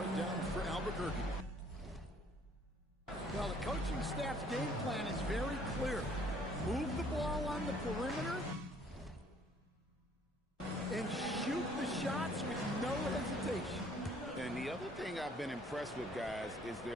Right down for Albuquerque. Well, the coaching staff's game plan is very clear. Move the ball on the perimeter and shoot the shots with no hesitation. And the other thing I've been impressed with, guys, is their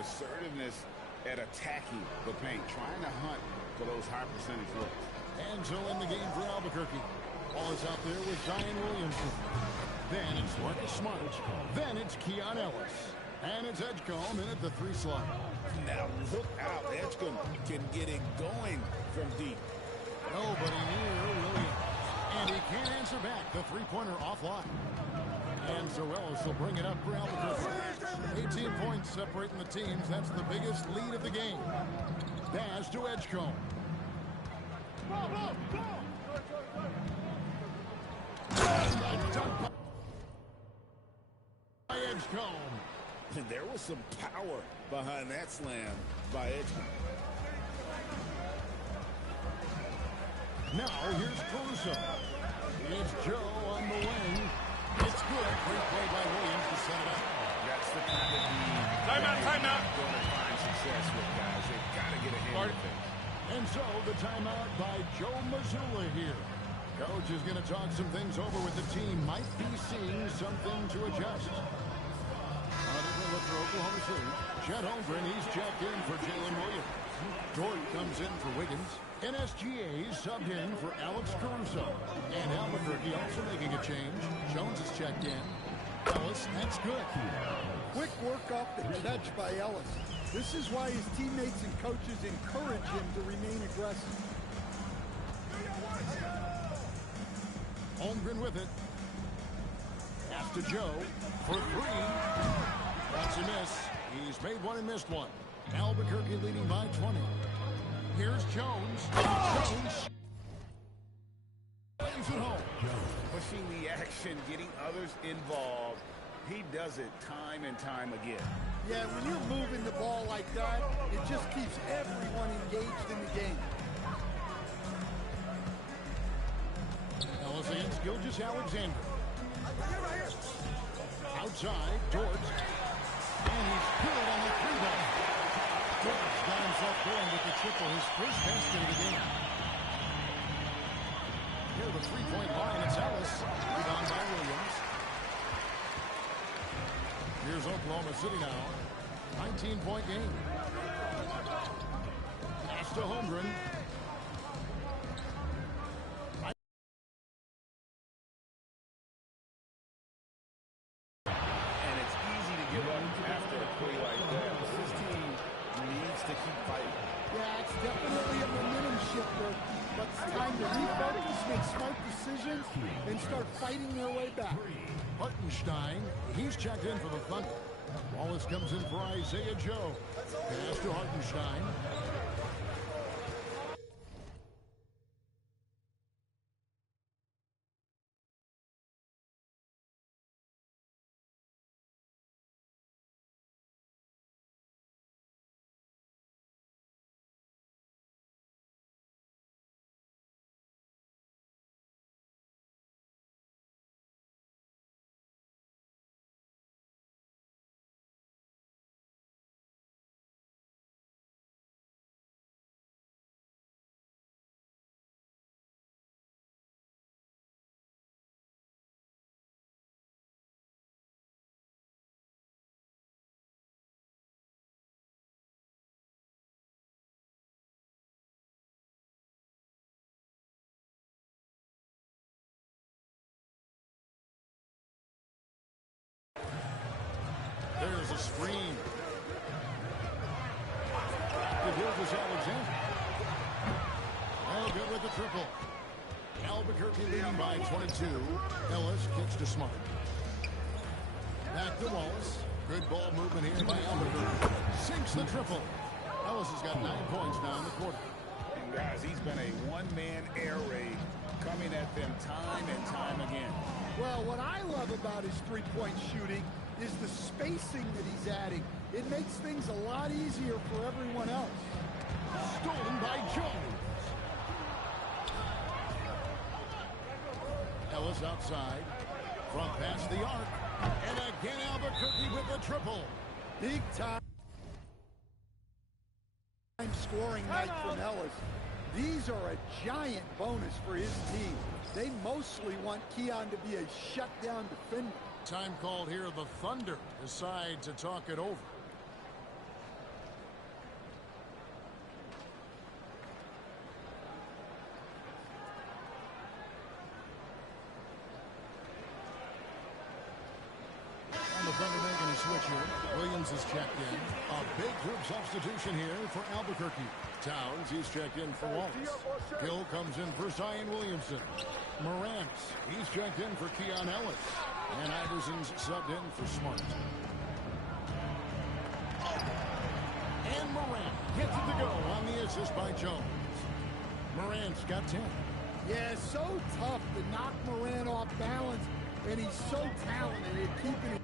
assertiveness at attacking the paint, trying to hunt for those high percentage looks. And so in the game for Albuquerque. Ball is out there with Zion Williamson. Then it's Marcus Smart. Then it's Keon Ellis. And it's Edgecombe in at the 3 slot. Now look out. Edgecombe can get it going from deep. Nobody near Williams. And he can't answer back. The three-pointer offline. And so Ellis will bring it up for Albuquerque. 18 points separating the teams. That's the biggest lead of the game. Pass to Edgecombe. By Edgecombe. And there was some power behind that slam by Edgecombe. Now here's Caruso. It's Joe on the wing. It's good. Great play by Williams to set it up. That's the kind of timeout. Going to find success with guys. They've got to get a hand of it. And so the timeout by Joe Mazzulla here. Coach is going to talk some things over with the team. Might be seeing something to adjust. On a different look for Oklahoma City. Chet Holmgren, he's checked in for Jalen Williams. Dort comes in for Wiggins. NSGA subbed in for Alex Caruso. And Albuquerque also making a change. Jones is checked in. Ellis, that's good. Quick work off the catch by Ellis. This is why his teammates and coaches encourage him to remain aggressive. Holmgren with it. Pass to Joe for 3. That's a miss. He's made one and missed one. Albuquerque leading by 20. Here's Jones. Jones plays it home. Pushing the action, getting others involved. He does it time and time again. Yeah, when you're moving the ball like that, it just keeps everyone engaged in the game. Ellis against Gilgeous-Alexander. Outside, Dort. And he's good on the 3-ball. Dort's got himself going with the triple, his first basket of the game. Near the 3-point line, it's Ellis. Rebound by Williams. Here's Oklahoma City now. 19-point game. Pass to Holmgren. And it's easy to give up after a play like that. This team needs to keep fighting. Yeah, it's definitely a momentum shifter, but it's time to refocus, make smart decisions, and start fighting their way back. Hartenstein, he's checked in for the Thunder. Wallace comes in for Isaiah Joe. Pass to Hartenstein. There's a screen. To Gilgeous-Alexander. Oh, good with the triple. Albuquerque leading by 22. Ellis kicks to Smart. Back to Wallace. Good ball movement here by Albuquerque. Sinks the triple. Ellis has got 9 points now in the quarter. And guys, he's been a one-man air raid coming at them time and time again. Well, what I love about his three-point shooting is the spacing that he's adding. It makes things a lot easier for everyone else. Stolen by Jones. Ellis outside. Front past the arc. And again Albuquerque with the triple. Big time scoring night from Ellis. These are a giant bonus for his team. They mostly want Keon to be a shutdown defender. Time called here. The Thunder decide to talk it over. looking to make any switch here. Williams is checked in. A big group substitution here for Albuquerque. Towns, he's checked in for Wallace. Gill comes in for Zion Williamson. Morant, he's checked in for Keon Ellis. And Iverson's subbed in for Smart. And Morant gets it to go on the assist by Jones. Morant's got 10. Yeah, so tough to knock Morant off balance, and he's so talented at keeping it.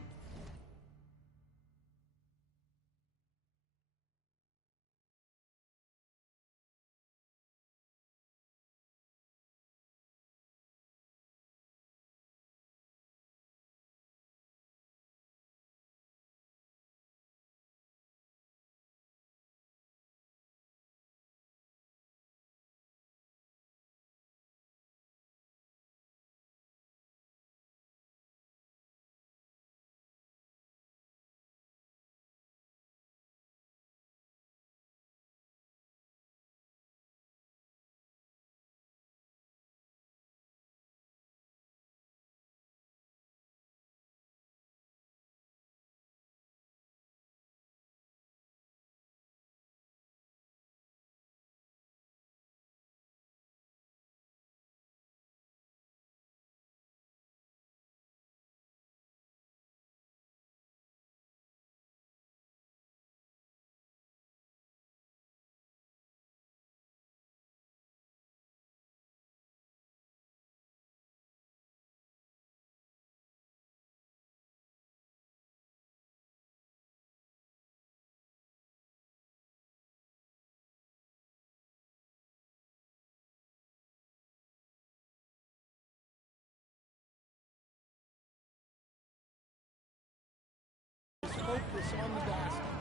Focus on the basket.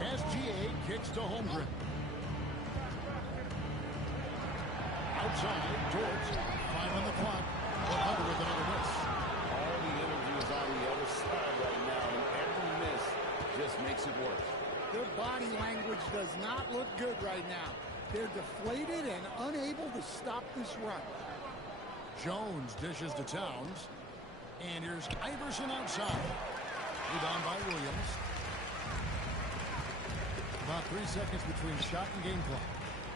SGA kicks to Holmgren. Outside, George. 5 on the clock. Hunter with another miss. All the energy is on the other side right now, and every miss just makes it worse. Their body language does not look good right now. They're deflated and unable to stop this run. Jones dishes to Towns. And here's Iverson outside. Rebound by Williams. About 3 seconds between shot and game clock.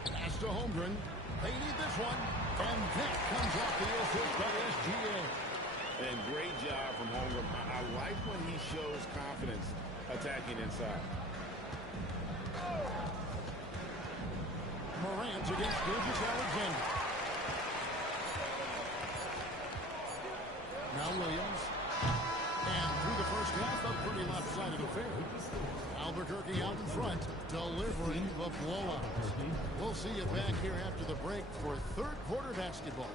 Pass to Holmgren. They need this one. And that comes off the assist by SGA. And great job from Holmgren. I like when he shows confidence attacking inside. Morant against Gilgeous-Alexander. Now Williams. And through the first half, a pretty lopsided affair. Albuquerque out in front, delivering the blowout. We'll see you back here after the break for third quarter basketball.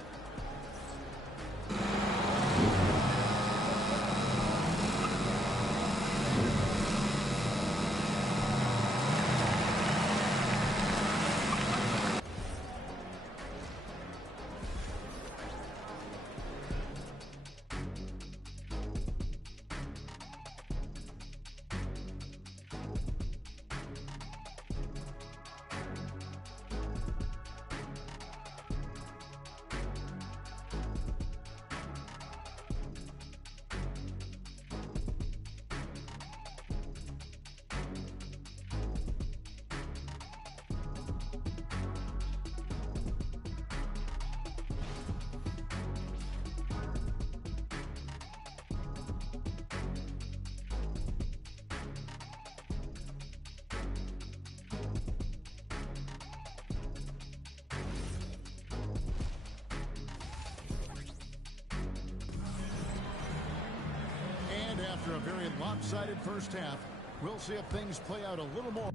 After a very lopsided first half, we'll see if things play out a little more.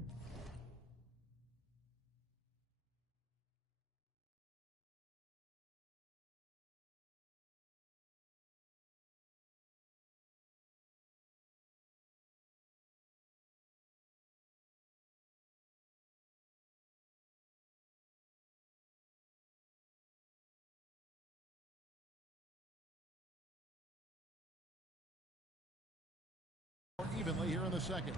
Evenly here in the second.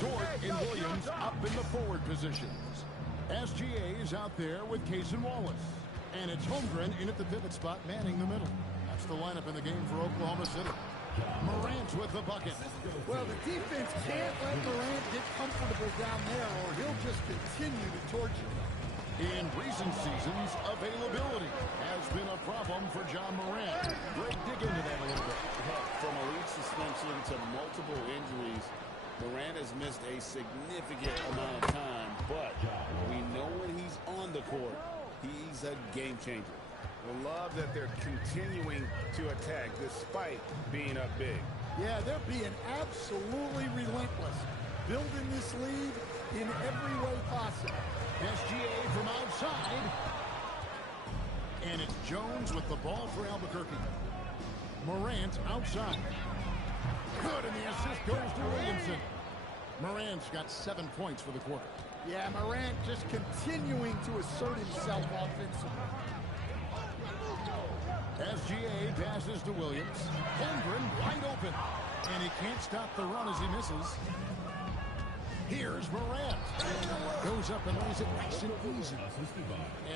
Dort and Williams up in the forward positions. SGA is out there with Case and Wallace. And it's Holmgren in at the pivot spot, manning the middle. That's the lineup in the game for Oklahoma City. Morant with the bucket. Well, the defense can't let Morant get comfortable down there or he'll just continue to torture them. In recent seasons, availability has been a problem for John Morant. Greg, dig into that a little bit. From a league suspension to multiple injuries, Morant has missed a significant amount of time, but we know when he's on the court, he's a game changer. I love that they're continuing to attack despite being up big. Yeah, they're being absolutely relentless, building this lead in every way possible. SGA from outside. And it's Jones with the ball for Albuquerque. Morant outside. Good, and the assist goes to Williamson. Morant's got 7 points for the quarter. Yeah, Morant just continuing to assert himself offensively. SGA passes to Williams. Holmgren wide open. And he can't stop the run as he misses. Here's Morant. Goes up and lays it nice and easy.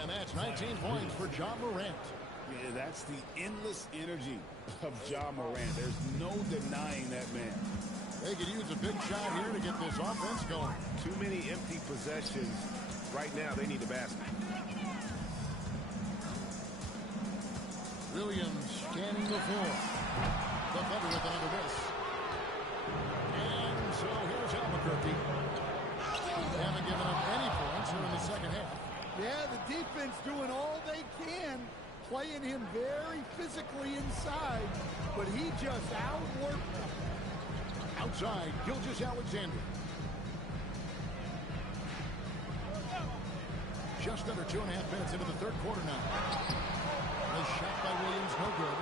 And that's 19 points for John Morant. Yeah, that's the endless energy of John Morant. There's no denying that man. They could use a big shot here to get this offense going. Too many empty possessions. Right now, they need a basket. Williams scanning the floor. The Thunder with another miss. And so here's Albuquerque. They haven't given up any points here in the second half. Yeah, the defense doing all they can, playing him very physically inside, but he just outworked them. Outside, Gilgeous-Alexander. Just under 2.5 minutes into the third quarter now. A shot by Williams, no good.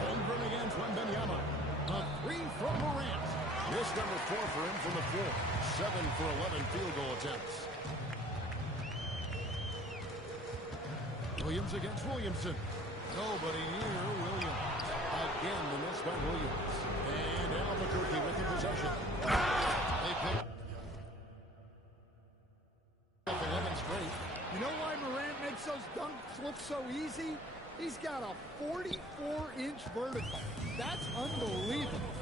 Holmgren against Wembanyama. A three from Morant. This number 4 for him from the floor. 7 for 11 field goal attempts. Williams against Williamson. Nobody near Williams. Again, the miss by Williams. And Albuquerque with the possession. They pick up 11 straight. You know why Morant makes those dunks look so easy? He's got a 44-inch vertical. That's unbelievable.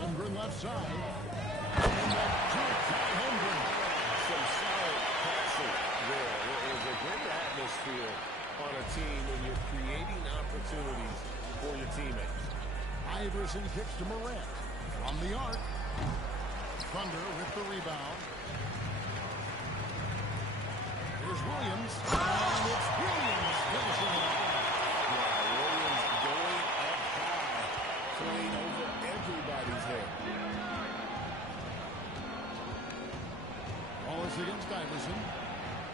Holmgren left side. And that jump by Holmgren. Some solid passing there. There's a great atmosphere on a team when you're creating opportunities for your teammates. Iverson kicks to Morant. From the arc. Thunder with the rebound. Here's Williams. And it's Williams finishing it. Yeah, Williams going up high, playing over everybody's head. Wallace against Iverson.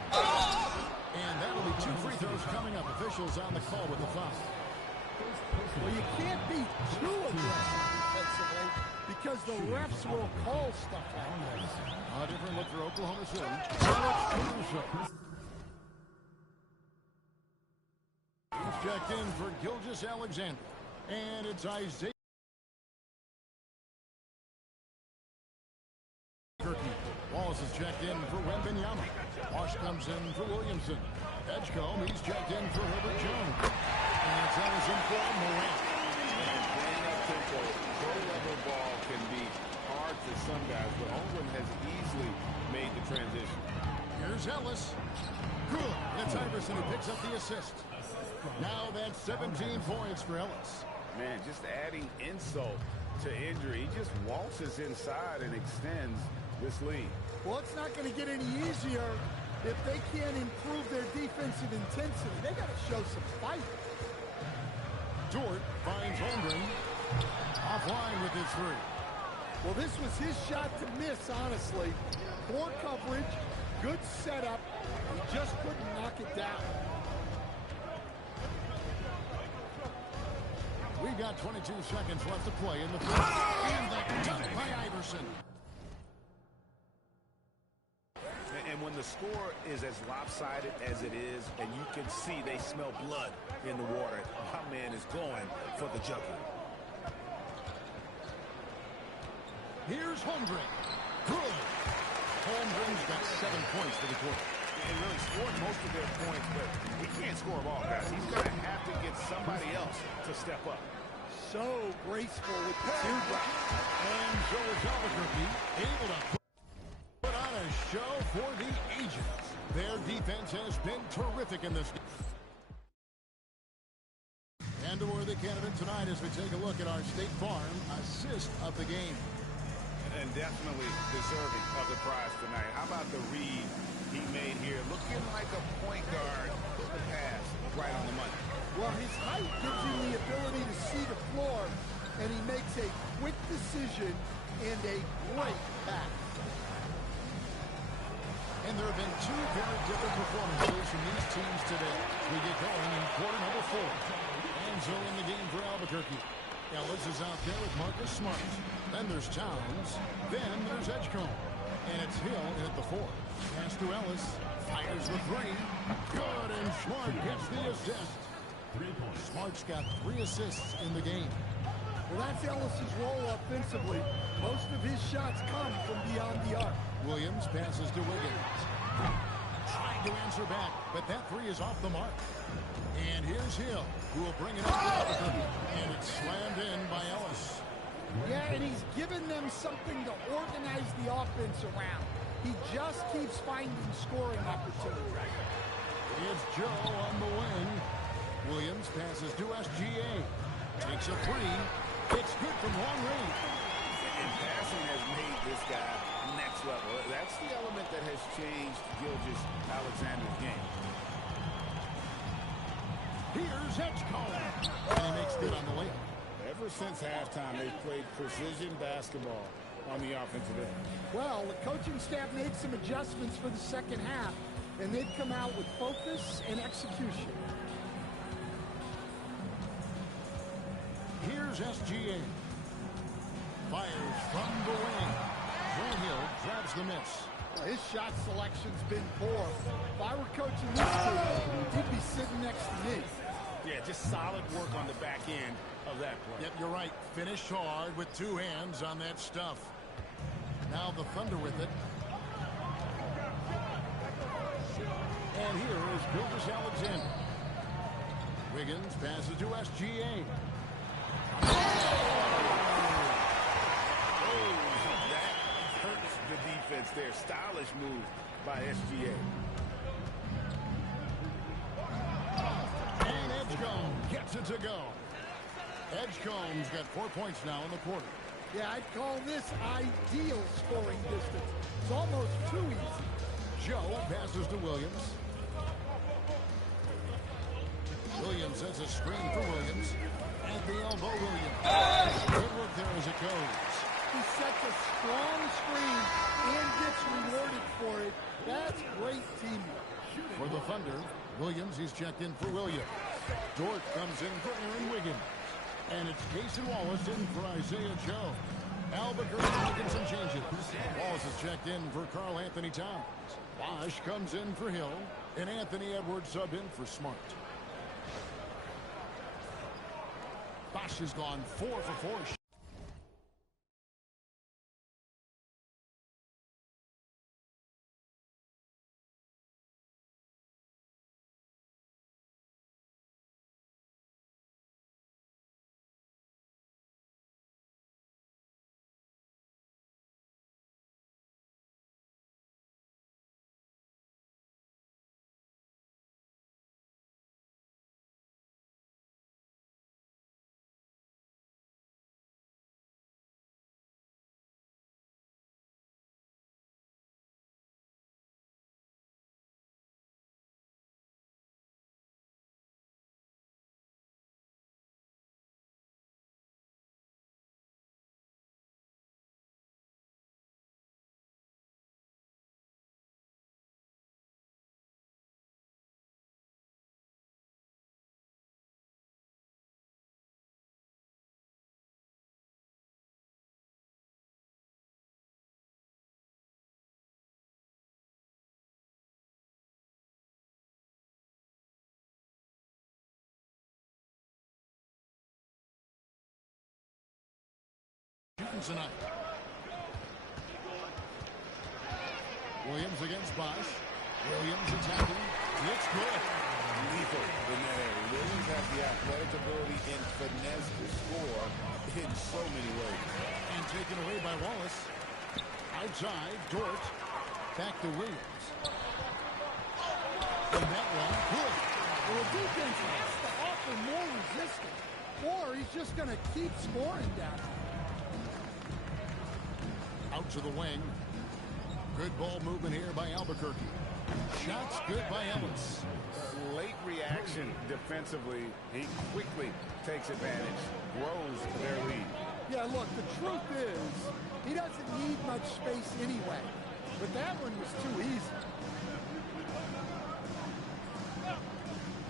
And that'll be 2 free throws coming up. Officials on the call with the foul. Well, you can't be too aggressive defensively because the refs will call stuff like this. A different look for Oklahoma City. He's checked in for Gilgeous-Alexander. And it's Isaiah. Wallace is checked in for Wembanyama. Wash comes in for Williamson. Edgecombe, he's checked in for Herbert Jones. And it's Ellison for Morant. And playing up tempo, pro-level ball can be hard for some guys, but Holmgren has easily made the transition. Here's Ellis. Good. It's Iverson who picks up the assist. Now that's 17 points for Ellis. Man, just adding insult to injury. He just waltzes inside and extends this lead. Well, it's not going to get any easier if they can't improve their defensive intensity. They got to show some fight. Dort finds Holmgren. Offline with his 3. Well, this was his shot to miss, honestly. Poor coverage, good setup. He just couldn't knock it down. We've got 22 seconds left to play in the third. And the dunk by Iverson. And when the score is as lopsided as it is, and you can see they smell blood in the water, my man is going for the jugular. Here's Holmgren. Good. Holmgren's got 7 points for the quarter. and really scored most of their points, but he can't score them all, guys. He's going to have to get somebody else to step up. So graceful with the two drop. And so is Albuquerque able to put on a show for the Agents. Their defense has been terrific in this game. And a worthy candidate tonight as we take a look at our State Farm assist of the game. And definitely deserving of the prize tonight. How about the read he made here? Looking like a point guard. Put the pass right on the money. Well, his height gives him the ability to see the floor, and he makes a quick decision and a great pass. And there have been two very different performances from these teams today. We get going in quarter number 4. Enzo in the game for Albuquerque. Ellis is out there with Marcus Smart. Then there's Towns. Then there's Edgecombe. And it's Hill in at the 4. Pass to Ellis. Fires the 3. Good, and Smart gets the assist. Smart's got 3 assists in the game. Well, that's Ellis's role offensively. Most of his shots come from beyond the arc. Williams passes to Wiggins. Trying to answer back, but that 3 is off the mark. And here's Hill, who will bring it up to Albuquerque. And it's slammed in by Ellis. Yeah, and he's given them something to organize the offense around. He just keeps finding scoring opportunities. It's Joe on the wing. Williams passes to SGA. Takes a 3. It's good from long range. And passing has made this guy next level. That's the element that has changed Gilgeous-Alexander's game. Here's Edgecombe. And he makes good on the layup. Ever since halftime, they've played precision basketball on the offensive end. Well, the coaching staff made some adjustments for the second half, and they've come out with focus and execution. Here's SGA. Fires from the wing. Hill grabs the miss. His shot selection's been poor. If I were coaching this team, he'd be sitting next to me. Yeah, just solid work on the back end of that play. Yep, you're right. Finish hard with 2 hands on that stuff. Now the Thunder with it. And here is Gilgeous-Alexander. Wiggins passes to SGA. The defense there. Stylish move by SGA. And Edgecombe gets it to go. Edgecombe's got 4 points now in the quarter. Yeah, I'd call this ideal scoring distance. It's almost too easy. Joe passes to Williams. Williams sends a screen for Williams. At the elbow, Williams. Good work there as it goes. He sets a strong screen and gets rewarded for it. That's great teamwork. For the Thunder, Williams, he's checked in for Williams. Dort comes in for Aaron Wiggins. And it's Casey Wallace in for Isaiah Joe. Albuquerque making some changes. Wallace is checked in for Karl Anthony Towns. Bosch comes in for Hill. And Anthony Edwards sub in for Smart. Bosch has gone 4 for 4. Tonight. Williams against Bosch. Williams attacking. Looks good. Lethal in that area. Williams has the athletic ability and finesse to score in so many ways. And taken away by Wallace. Outside, Dort. Back to Williams. And that one, good. Well, the defense has to offer more resistance, or he's just going to keep scoring down. Out to the wing. Good ball movement here by Albuquerque. Shots good by Ellis. Late reaction defensively. He quickly takes advantage, grows their lead. Yeah, look, the truth is, he doesn't need much space anyway. But that one was too easy.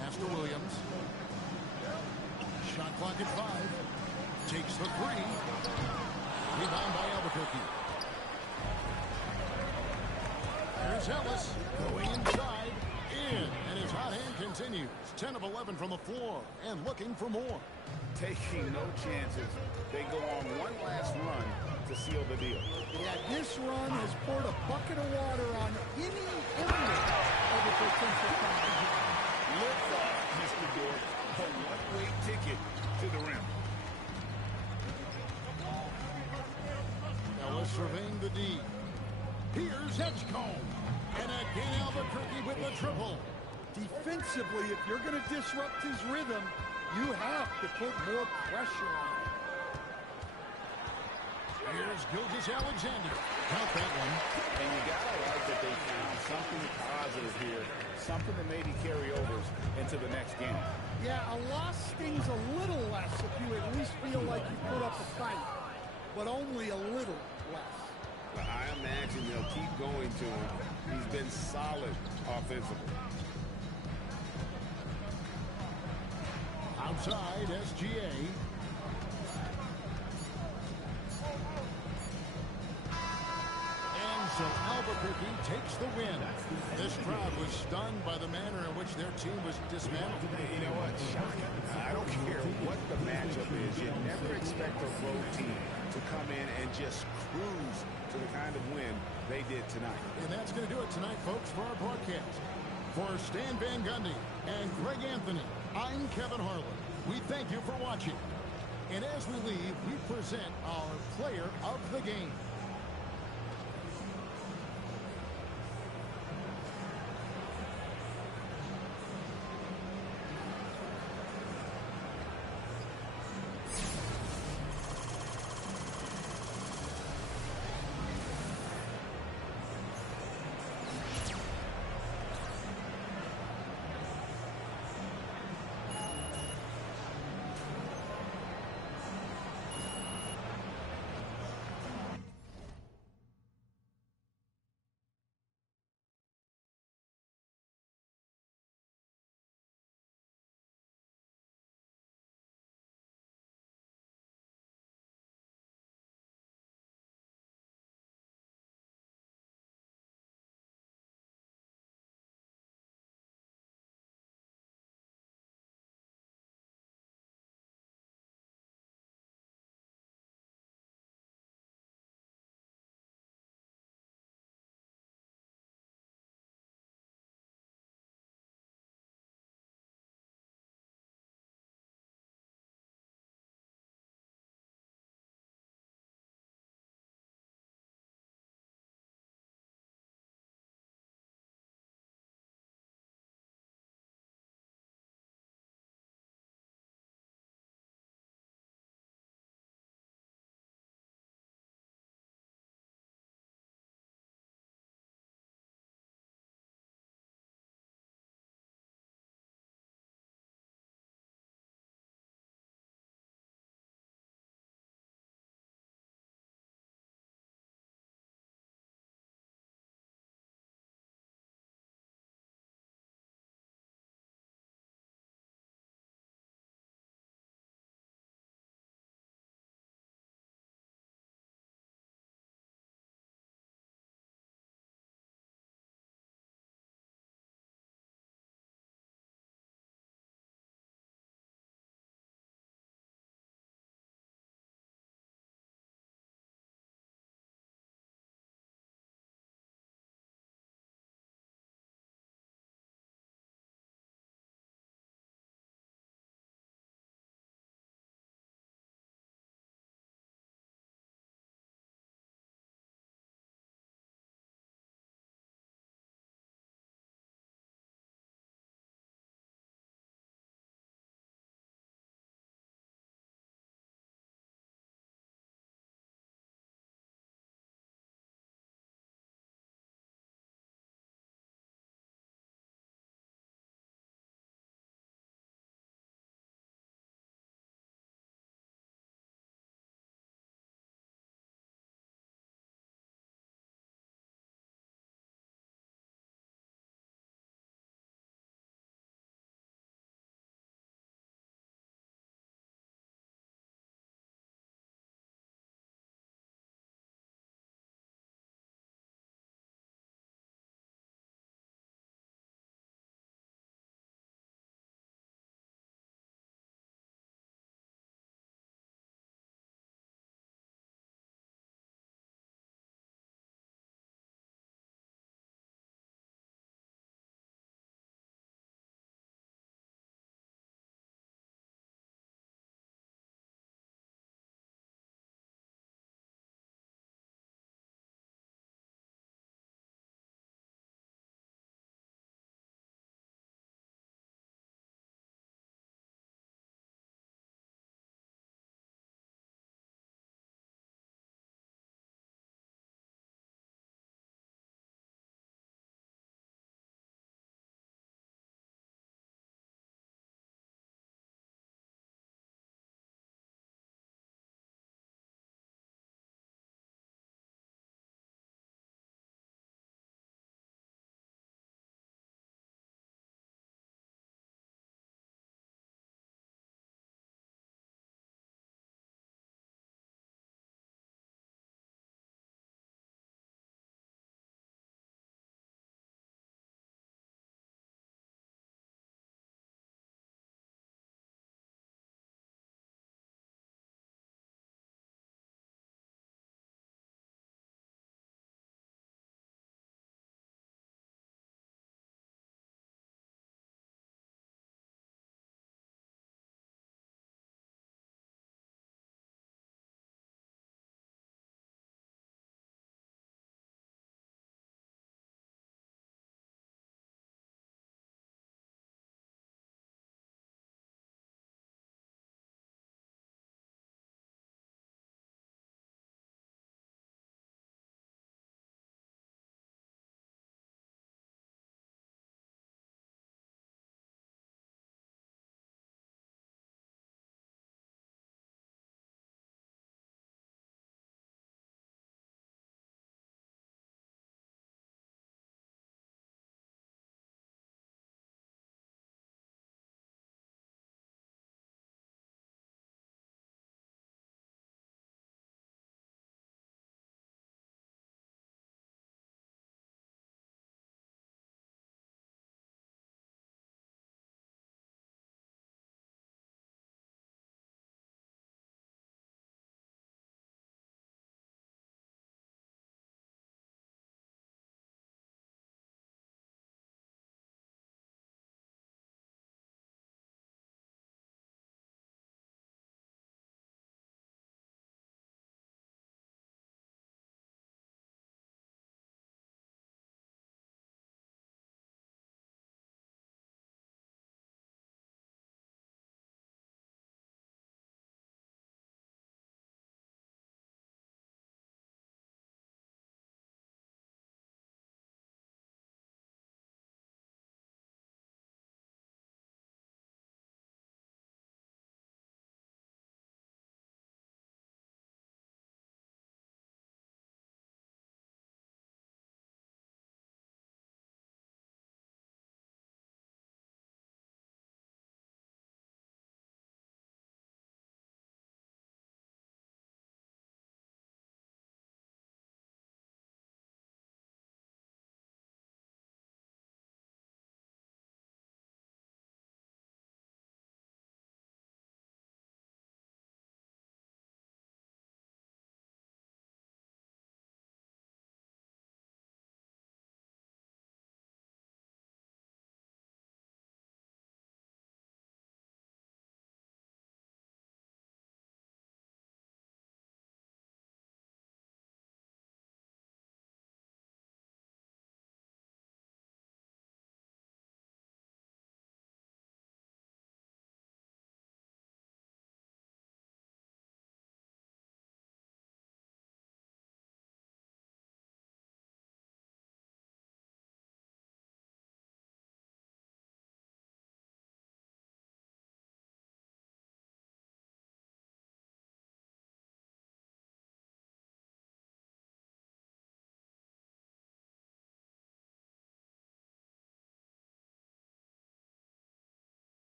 Pass to Williams. Shot clock at 5. Takes the 3. Rebound by Albuquerque. Here's Ellis going inside, in, and his hot hand continues. 10 of 11 from the floor and looking for more. Taking no chances. They go on one last run to seal the deal. Yeah, this run has poured a bucket of water on any area of a potential contest. Lift off, Mr. Dort. A one-way ticket to the rim. Ellis surveying the D. Here's Edgecombe. And again Albuquerque with the triple. Defensively, if you're going to disrupt his rhythm, you have to put more pressure on him. Here's Gilgeous-Alexander. Count that one. And you got to like that they found something positive here, something to maybe carry over into the next game. Yeah, a loss stings a little less if you at least feel like you put up a fight, but only a little less. Well, I imagine they'll keep going to him. He's been solid offensively. Outside, SGA. And so Albuquerque takes the win. This crowd was stunned by the manner in which their team was dismantled. You know what? Shocking. I don't care what the matchup is. You never expect a road team to come in and just cruise to the kind of win they did tonight. And that's going to do it tonight, folks, for our broadcast. For Stan Van Gundy and Greg Anthony, I'm Kevin Harlan. We thank you for watching. And as we leave, we present our player of the game.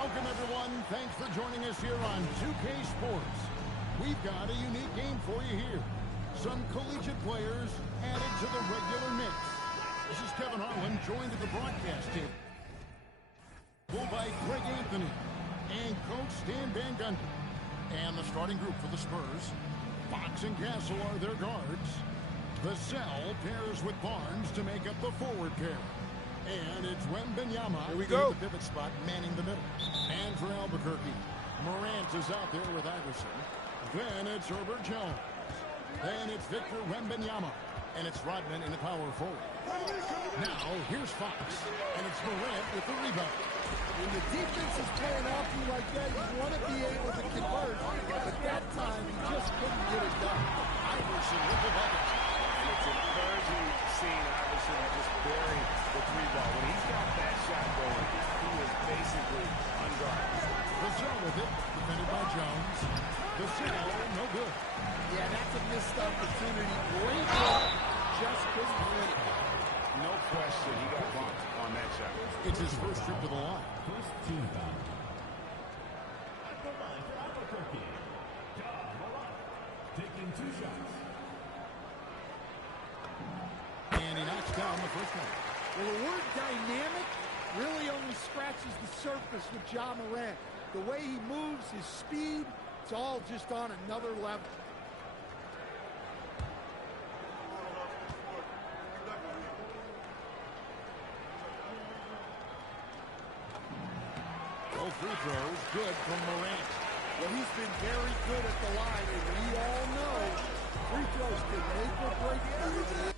Welcome, everyone. Thanks for joining us here on 2K Sports. We've got a unique game for you here. Some collegiate players added to the regular mix. This is Kevin Harlan, joined at the broadcast table by Greg Anthony and Coach Stan Van Gundy. And the starting group for the Spurs, Fox and Castle are their guards. Vassell pairs with Barnes to make up the forward pair. And it's Wembanyama in the pivot spot, manning the middle. And for Albuquerque, Morant is out there with Iverson. Then it's Herbert Jones. Then it's Victor Wembanyama. And it's Rodman in the power forward. Now, here's Fox. And it's Morant with the rebound. When the defense is playing off you like that, you want to be able to convert. But that time, he just couldn't get it done. Iverson with the bucket. And it's encouraging seeing Iverson just bury the three ball. When he's got that shot going, he is basically unguarded. Vassell with it, defended by Jones. Vassell, no good. Yeah, that's a missed opportunity. Great job, just couldn't win it. No question, he got bumped on that shot. It's his first trip to the line. First team foul. At the line for Albuquerque, taking 2 shots. And he knocks down the first one. Well, the word dynamic really only scratches the surface with Ja Morant. The way he moves, his speed, it's all just on another level. Both free throws, good from Morant. Well, he's been very good at the line, and we all know free throws can make or break you.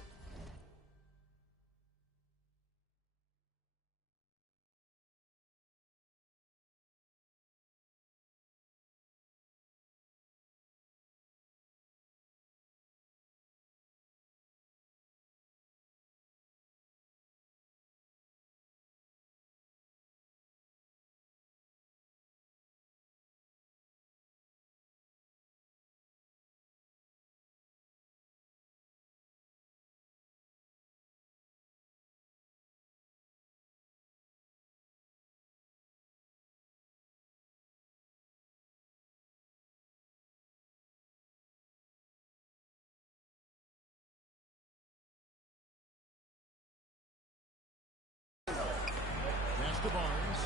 To Barnes.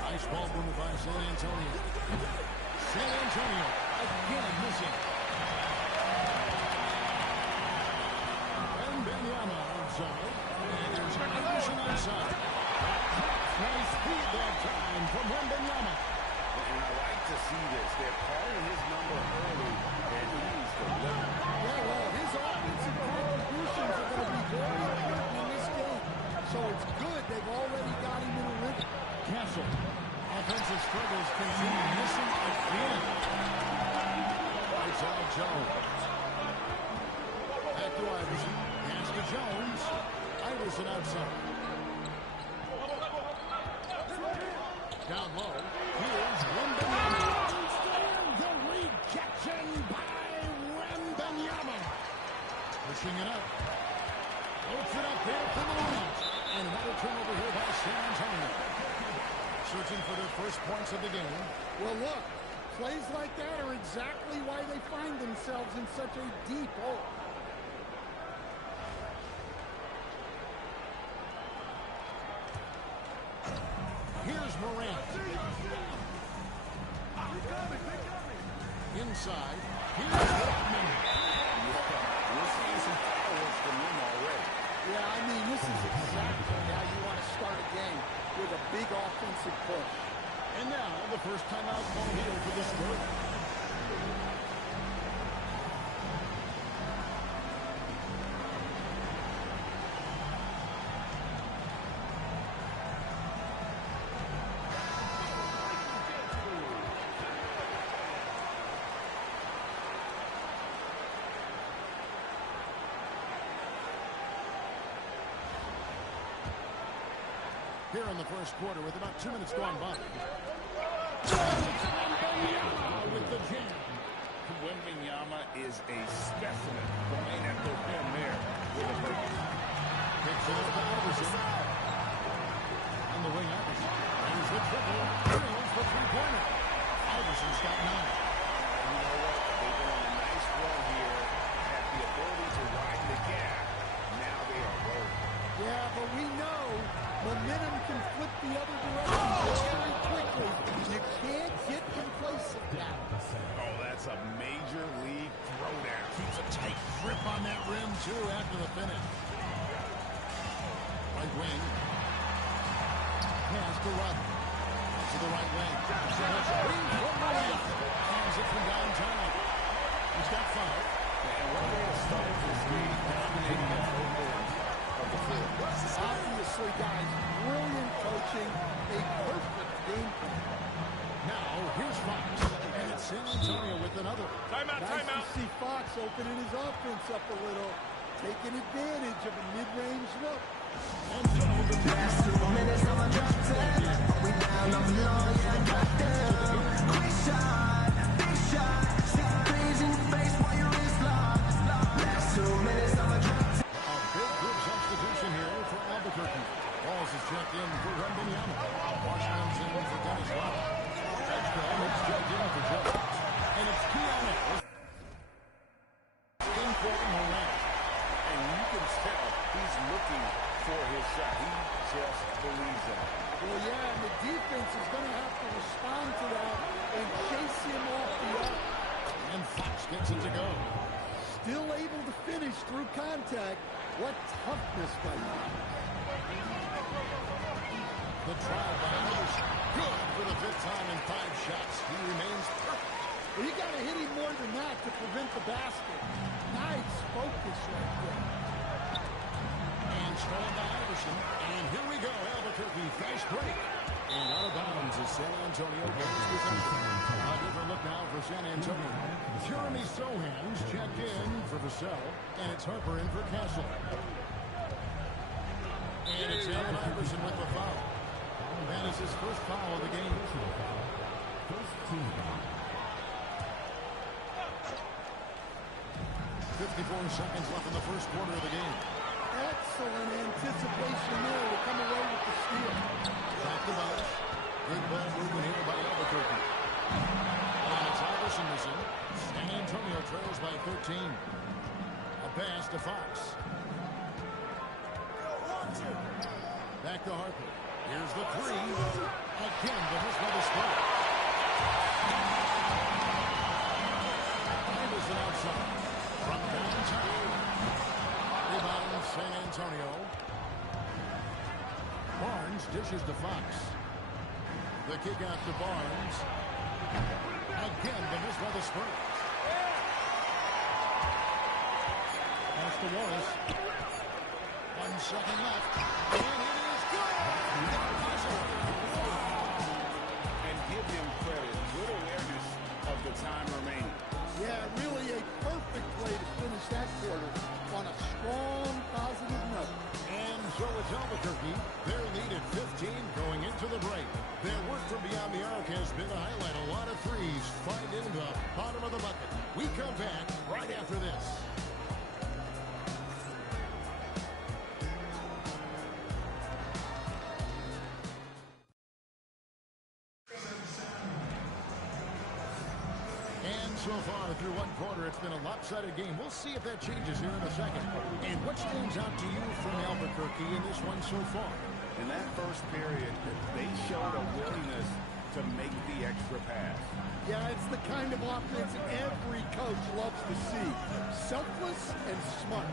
Nice ball movement by San Antonio. San Antonio again missing. Wembanyama outside. And there's Iverson outside. Nice speed that time from Wembanyama. And I like to see this. They're calling his number early, and he's delivering. Yeah, well, his offensive contributions are going to be very important in this game. So it's good they've already got him in a rhythm. Castle. Offensive struggles continue, missing again. Right side Jones. Back to Iverson. Pass to Jones. Iverson outside. Down low. Here's Wembanyama. The rejection by Wembanyama. Pushing it up. Puts it up there for the lead. And another turnover here by San Antonio. Searching for their first points of the game. Well, look, plays like that are exactly why they find themselves in such a deep hole. Here's Morant. Inside. Here's Rodman. We're seeing some fireworks from him already. Yeah, I mean, this is exactly how you want to start a game, with a big offensive push. And now the first timeout call here for the Spurs. Here in the first quarter with about 2 minutes gone by. Wembanyama with the jam. Wembanyama is a specimen going at the rim there with a purpose. Picks it up to Iverson. On the wing, Iverson. Here's the triple. rim, too, after the finish. Right wing. Pass to Rudd. To the right wing. That's green from Morant. Hands it from downtown. He's got 5. And what way to start this game, dominating that whole end of the floor. Obviously, guys, brilliant coaching, a perfect game plan. Now, here's Fox. And it's San Antonio with another. Nice to see Fox opening his offense up a little, taking advantage of a mid-range look. And so the last 2 minutes on my drop 10. We down on the law, yeah, I got them. Quick shot, big shot. Stick threes in your face while your wrist locked. Last 2 minutes on my drop 10. A big group substitution here for Albuquerque. Balls is checked in for Wembanyama. Washington's in for Dennis Rodman. Edgecombe is checked in for Jones. And it's Keanu. In for Morant. And you can tell he's looking for his shot. He just believes in it. Well, yeah, and the defense is going to have to respond to that and chase him off the arc. And Fox gets it to go. Still able to finish through contact. What toughness by him. The trial by Anderson. Good for the 5th time in 5 shots. He remains perfect. Well, you got to hit him more than that to prevent the basket. Nice focus right there. And stolen by Iverson. And here we go, Albuquerque, fast break. And out of bounds is San Antonio. A different look now for San Antonio. Jeremy Sohan's checked in for Vassell. And it's Harper in for Castle. And it's Allen Iverson with the foul. That is his first foul of the game. First team foul. 54 seconds left in the first quarter of the game. Excellent anticipation there to come away with the steal. Back to Bosch. Good ball movement here by Albuquerque. And it's Iverson missing. San Antonio trails by 13. A pass to Fox. Back to Harper. Here's the 3. Again, the miss by the spot. Iverson outside. From downtown. Rebound San Antonio. Barnes dishes to Fox. The kick out to Barnes. Again, the miss by the Spurs. Pass to Wallace. 1 second left. And it is good! And give him credit. Good awareness of the time remaining. Yeah, really a perfect way to finish that quarter on a strong, positive note. And so it's Albuquerque. Their lead at 15 going into the break. Their work from beyond the arc has been to highlight a lot of threes, finding the bottom of the bucket. We come back right after this. So far through 1 quarter, it's been a lopsided game. We'll see if that changes here in a second. And what stands out to you from Albuquerque in this one so far? In that first period, they showed a willingness to make the extra pass. Yeah, it's the kind of offense every coach loves to see. Selfless and smart.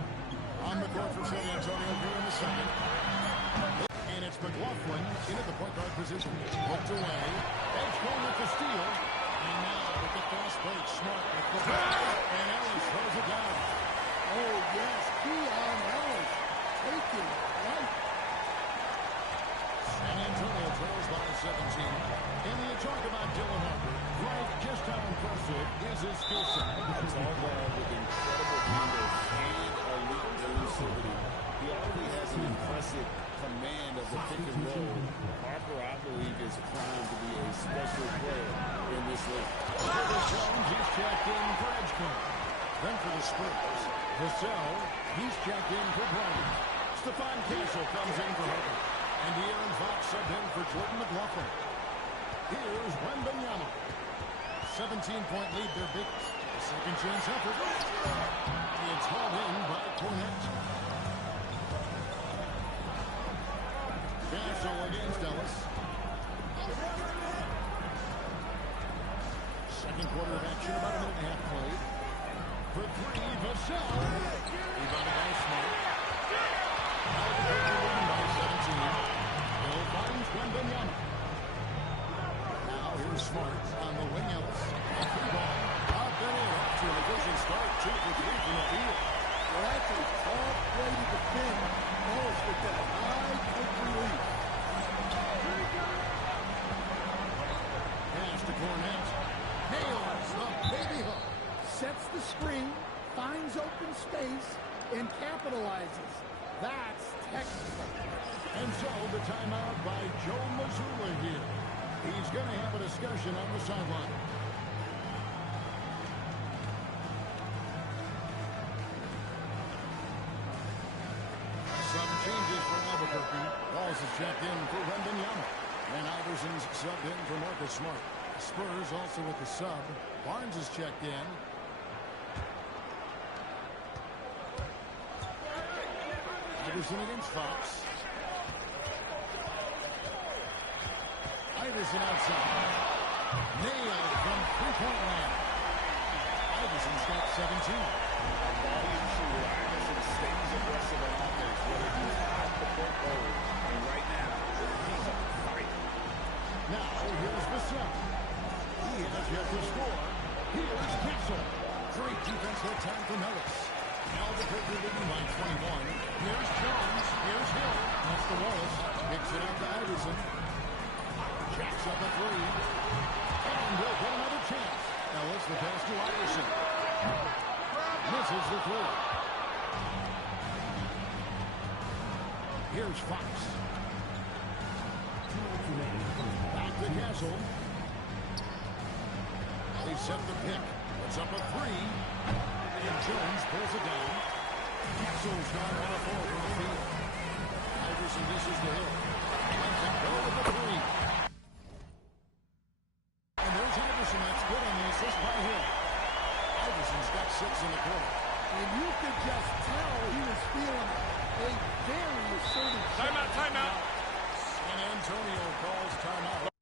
On the court for San Antonio here in the second. And it's McLaughlin in at the point guard position. Hooked away. Edgecombe with the steal. And now with the fast break, Smart with the ball. And Ellis throws it down. Oh, yes, Keon Ellis taking right. San Antonio trails by 17. And you talk about Dylan Harper. Right, just how impressive is his skill set? A tall guard with incredible handles and elite elusivity. He already has an impressive command of the pick and roll. Harper, I believe, is primed to be a special player in this league. Jones, he's checked in for Edgecombe. Then for the Spurs, Vassell, he's checked in for Brown. Stephon Castle comes in for Harper. And De'Aaron Fox subbed in for Jordan McLaughlin. Here's Wembanyama. 17-point lead, their biggest. Second chance effort. It's hauled in by Cornette. Castle against Ellis. Second quarter of action, about a minute and a half played. for three, Vassell. Rebounded by Smart. Albuquerque leading by 17. Hill finds Wembanyama. Now here's Smart on the wing outs. A free ball. Up and in. Off to an efficient start. 2 for 3 from the field. Well, that's a tough way to defend. Almost with that high quick release. Pass to Cornette. Nails the baby hook. Sets the screen, finds open space, and capitalizes. That's technical. And so the timeout by Joe Mazzulla here. He's going to have a discussion on the sideline. Some changes for Albuquerque. Walls is checked in for Wembanyama. And Iverson's subbed in for Marcus Smart. Spurs also with the sub. Barnes is checked in. Iverson against Fox. Iverson outside. Nailed from three-point line. Iverson's got 17. Volume shooter. Iverson stays aggressive on offense, whether he's out the court or and right now, he's on fire. Now, here's Vassell. He has yet to score. Here's Castle. Great defense that time from Ellis. Albuquerque leading by 21. Here's Jones. Here's Hill. That's the Wallace. Kicks it out to Iverson. Jacks up a three. And we'll get another chance. Ellis the pass to Iverson. Misses the three. Here's Fox. Back to Castle. They set the pick. It's up a three. And Jones pulls it down. Castle's got 1 of 4 from the field. Iverson dishes to Hill. Lets it go with the three. And there's Iverson. That's good on the assist by Hill. Iverson's got 6 in the quarter. And you could just tell he was feeling a very assertive shot. Timeout. San Antonio calls timeout.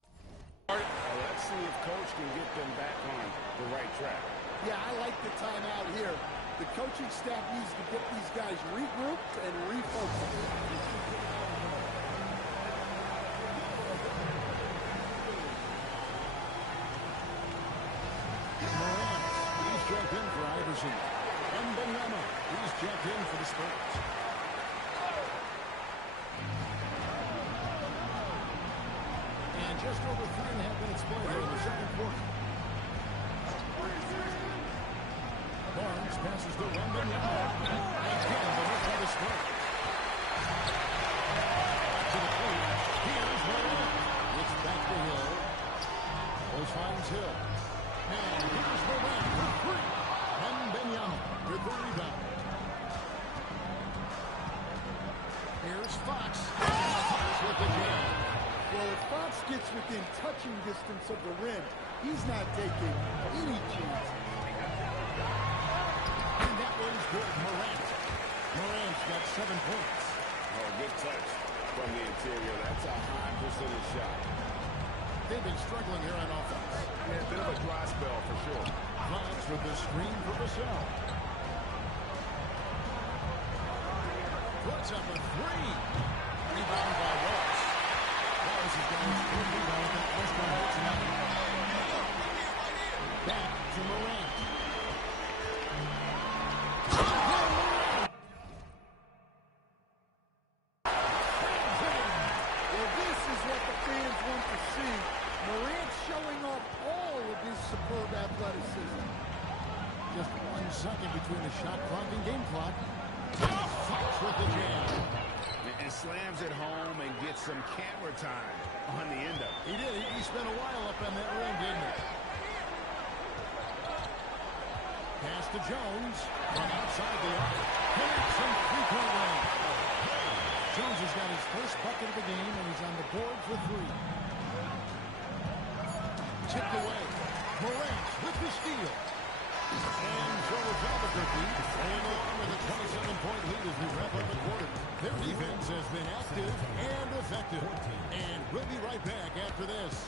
Let's see if Coach can get them back on the right track. Yeah, I like the timeout here. The coaching staff needs to get these guys regrouped and refocused. Morant, he's checked in for Iverson. Wembanyama, he's checked in for the Spurs. And just over 3.5 minutes played here in the second quarter. Barnes passes to Wembanyama. Again, the hook by the Spurs. To the plate. Here's Morant. It's back to Hill. Close finds Hill. And here's Morant for three. Wembanyama with the rebound. Here's Fox. Fox with the jam. Well, if Fox gets within touching distance of the rim, he's not taking any chance. And that one's good. Morant's got 7 points. Oh, good touch from the interior. That's a high percentage shot. They've been struggling here on offense. Yeah, a bit of a dry spell for sure. Fox with the screen for Vassell. Puts up a three. Rebound by Wallace. Wallace has got his third rebound that first one hits tonight. Back to Morant. Well, this is what the fans want to see. Morant showing off all of his superb athleticism. Just 1 second between the shot clock and game clock. Fox with the jam. And slams it home and gets some camera time on the end of it. He did. He spent a while up on that rim, didn't he? Pass to Jones from outside the arc. Connects from three-point line. Jones has got his first bucket of the game, and he's on the board for three. Tipped away. Morant with the steal. And so it's Albuquerque playing along with a 27-point lead as we wrap up the quarter. Their defense has been active and effective. And we'll be right back after this.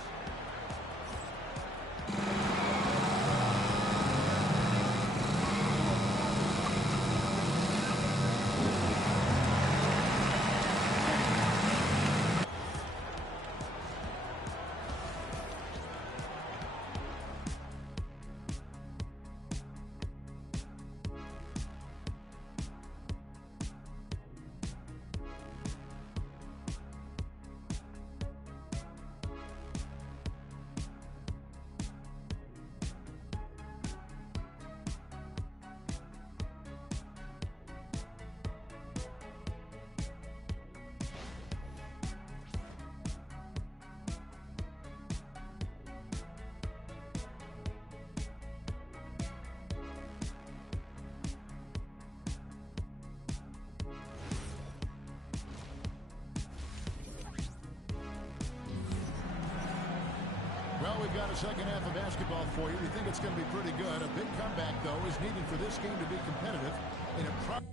got a second half of basketball for you. We think it's going to be pretty good. A big comeback, though, is needed for this game to be competitive in a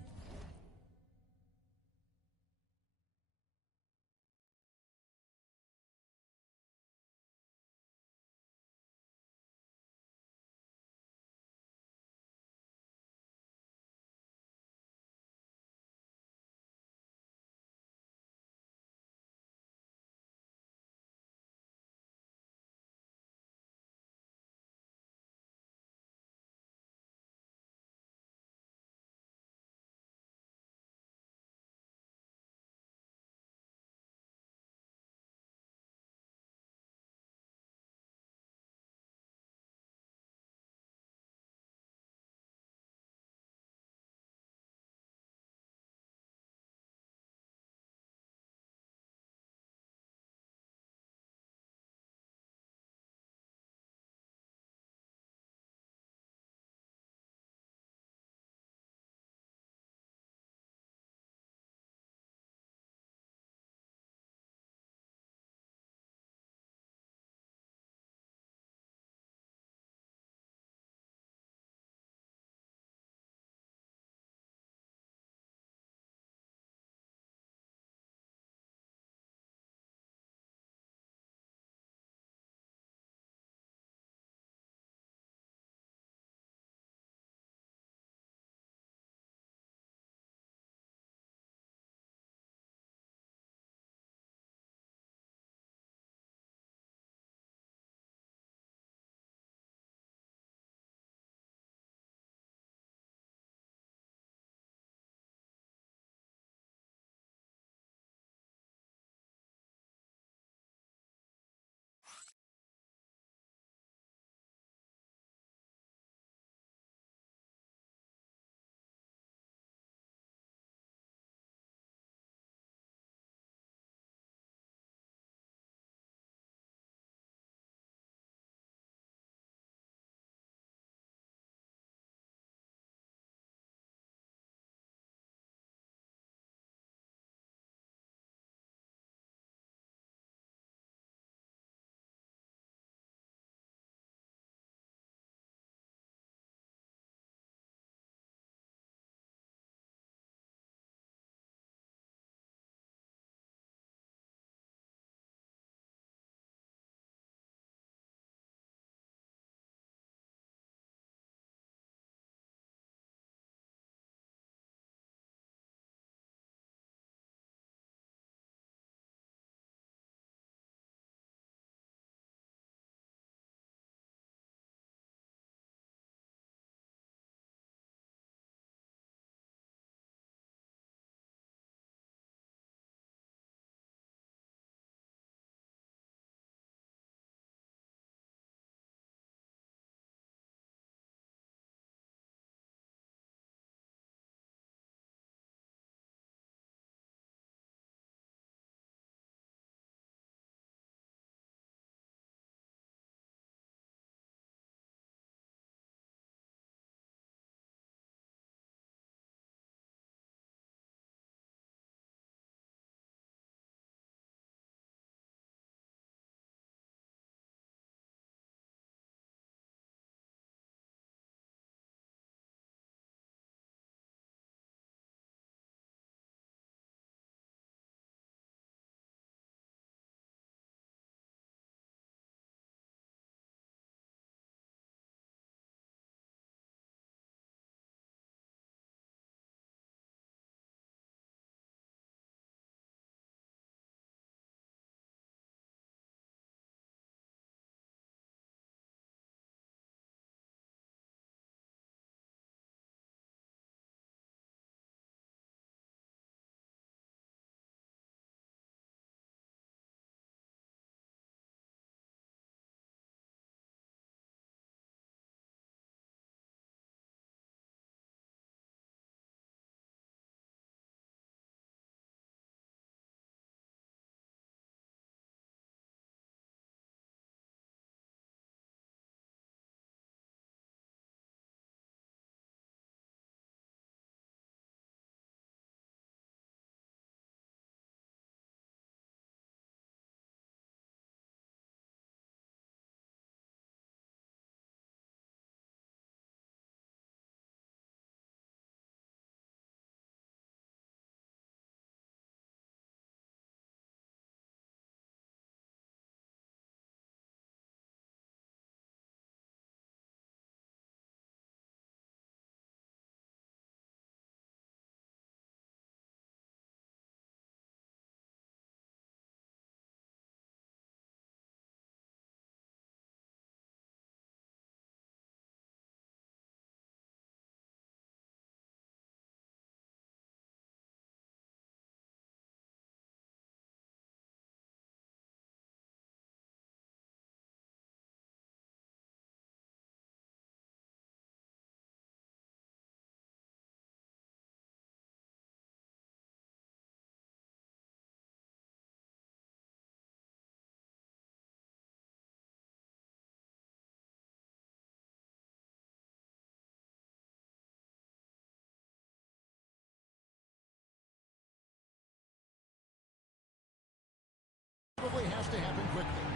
happen quickly.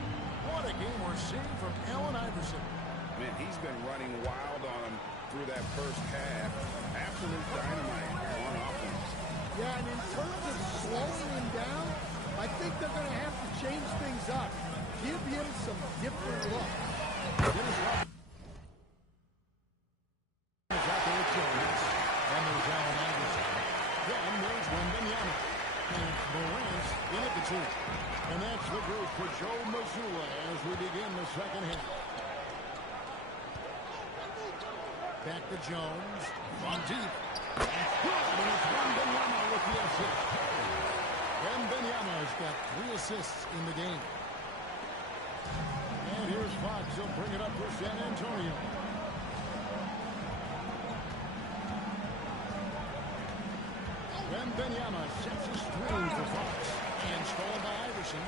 What a game we're seeing from Allen Iverson. Man, he's been running wild on him through that first half. Absolute dynamite on offense. Yeah, and in terms of slowing him down, I think they're going to have to change things up. Give him some different looks. Here's Robin. And there's Allen Iverson. Then there's Wembanyama. And Morant's in at the two. And that's the group for Joe Mazzulla as we begin the second half. Back to Jones. On deep. And it's Wembanyama with the assist. Wembanyama has got 3 assists in the game. And here's Fox. He'll bring it up for San Antonio. Wembanyama sets a screen for Fox. And stolen by Iverson.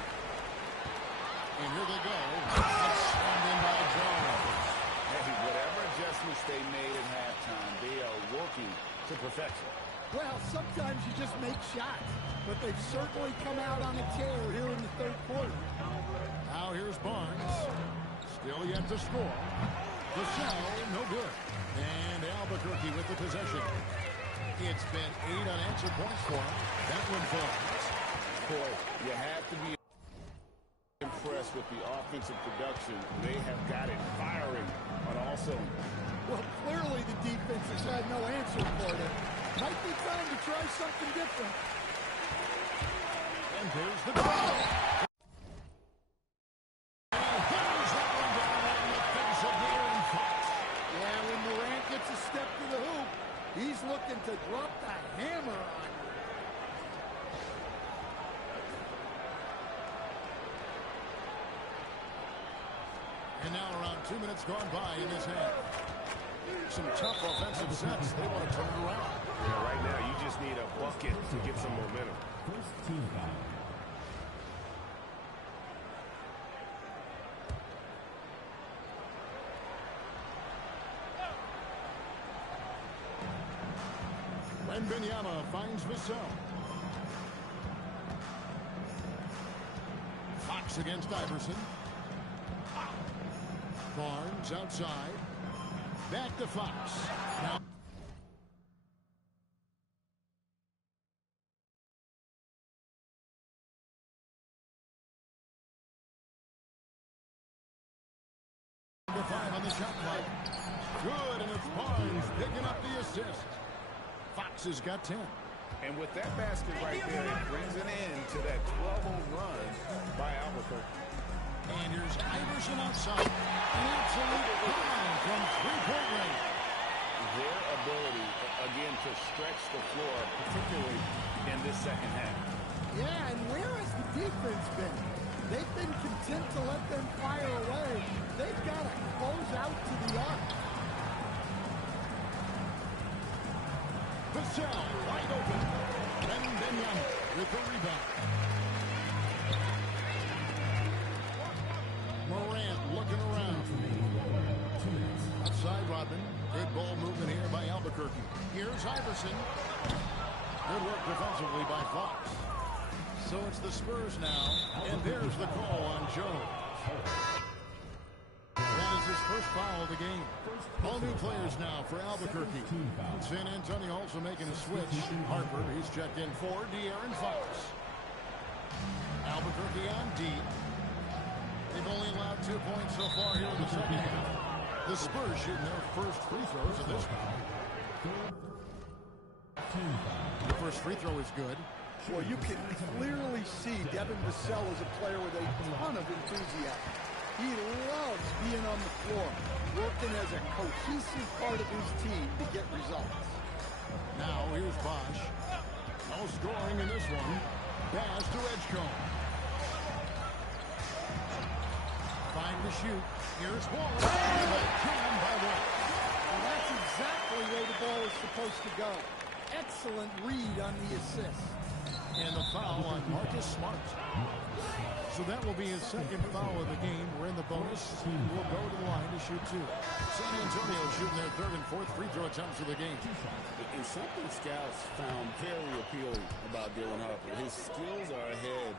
And here they go. It's slammed in by Jones. Hey, whatever adjustments they made at halftime, they are working to perfection. Well, sometimes you just make shots, but they've certainly come out on a tear here in the third quarter. Now here's Barnes. Still yet to score. Vassell, no good. And Albuquerque with the possession. It's been 8 unanswered points for him. That one falls. Boy, you have to be impressed with the offensive production. They have got it firing on all cylinders. Well, clearly the defense has had no answer for them. Might be time to try something different. And there's the ball. And here's that one down on the face of De'Aaron Fox. Yeah, when Durant gets a step to the hoop, he's looking to drop the hammer on you. And now around 2 minutes gone by in this half. Some tough offensive sets. They want to turn it around. Yeah, right now you just need a bucket to get some momentum. First team foul. Wembanyama finds Vassell. Fox against Iverson. Barnes outside. Back to Fox. Now to 5 on the shot clock. Good, and it's Barnes picking up the assist. Fox has got 10. And with that basket right there, it brings an end to that 12-0 run by Albuquerque. And here's Iverson outside. An absolute bomb from three-point range. Their ability, again, to stretch the floor, particularly in this second half. Yeah, and where has the defense been? They've been content to let them fire away. They've got to close out to the arc. Vassell wide open. Wembanyama with the rebound. Morant looking around. Outside Rodman. Good ball movement here by Albuquerque. Here's Iverson. Good work defensively by Fox. So it's the Spurs now. And there's the call on Jones. That is his first foul of the game. All new players now for Albuquerque. San Antonio also making a switch. Harper, he's checked in for De'Aaron Fox. Albuquerque on deep. They've only allowed 2 points so far here in the second half. The Spurs shooting their first free throws of this round. The first free throw is good. Well, you can clearly see Devin Vassell is a player with a ton of enthusiasm. He loves being on the floor, working as a cohesive part of his team to get results. Now here's Bosch. No scoring in this one. Pass to Edgecombe. Find the shoot. Here's Wallace. Jam by Wallace. And that's exactly where the ball is supposed to go. Excellent read on the assist. And the foul on Marcus Smart. So that will be his second foul of the game. We're in the bonus. We'll go to the line to shoot 2. San Antonio shooting their third and fourth free throw attempts of the game. And something scouts found very appealing about Dylan Harper. His skills are ahead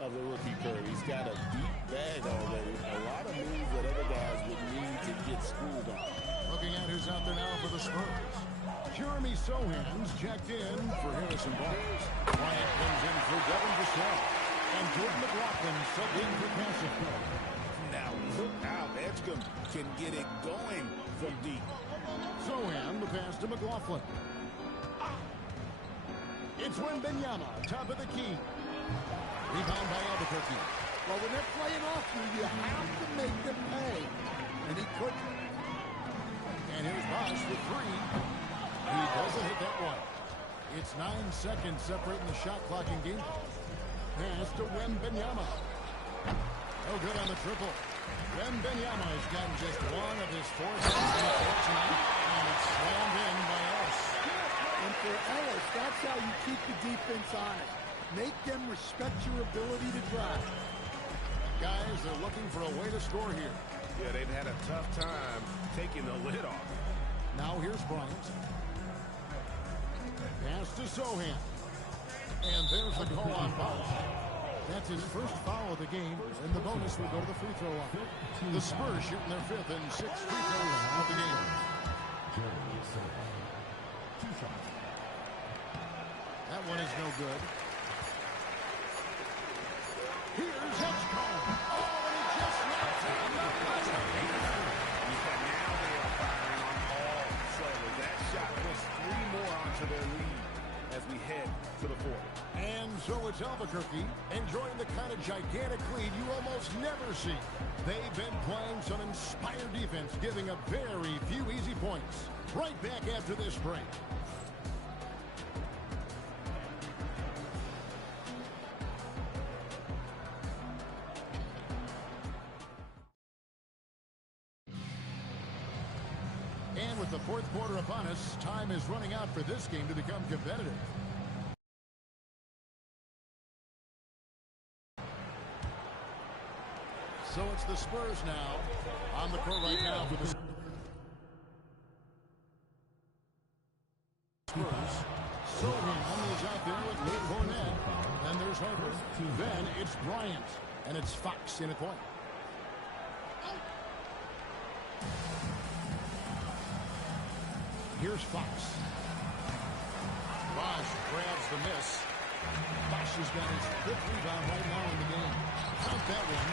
of the rookie curve. He's got a deep bag already. A lot of moves that other guys would need to get schooled on. Looking at who's out there now for the Spurs. Jeremy Sohan's checked in for Harrison Barnes. Bryant comes in for Devin Vassell. And Jordan McLaughlin subbed in for Castle. Now look how Edgecombe can get it going from deep. Sohan, the pass to McLaughlin. It's Wembanyama, top of the key. Rebound by Albuquerque. Well, when they're playing off you have to make them pay. And he couldn't. And here's Bosch with three. He doesn't hit that one. It's 9 seconds separating the shot clock and game. Pass to Wembanyama. No good on the triple. Wembanyama has gotten just one of his 4 shots tonight, and it's slammed in by Ellis. And for Ellis, that's how you keep the defense honest. Make them respect your ability to drive. Guys, they're looking for a way to score here. Yeah, they've had a tough time taking the lid off. Now here's Bryant. Pass to Sohan. And there's the call on foul. That's his first foul of the game, and the bonus will go to the free throw line. The Spurs shooting their 5th and 6th free throws of the game. That one is no good. Here's Edgecombe. Oh, and he just knocks it in the buzzer. Now they are firing on all cylinders. That shot puts 3 more onto their lead as we head to the 4th. And so it's Albuquerque enjoying the kind of gigantic lead you almost never see. They've been playing some inspired defense, giving up very few easy points. Right back after this break. And with the 4th quarter upon us, time is running out for this game to become competitive. So it's the Spurs now on the court right now for the Spurs. Sohan is out there with Luke Cornett. And there's Harper. Then it's Bryant. And it's Fox in a point. Here's Fox. Bosch grabs the miss. Bosch has got his 5th rebound right now in the game. Count that one.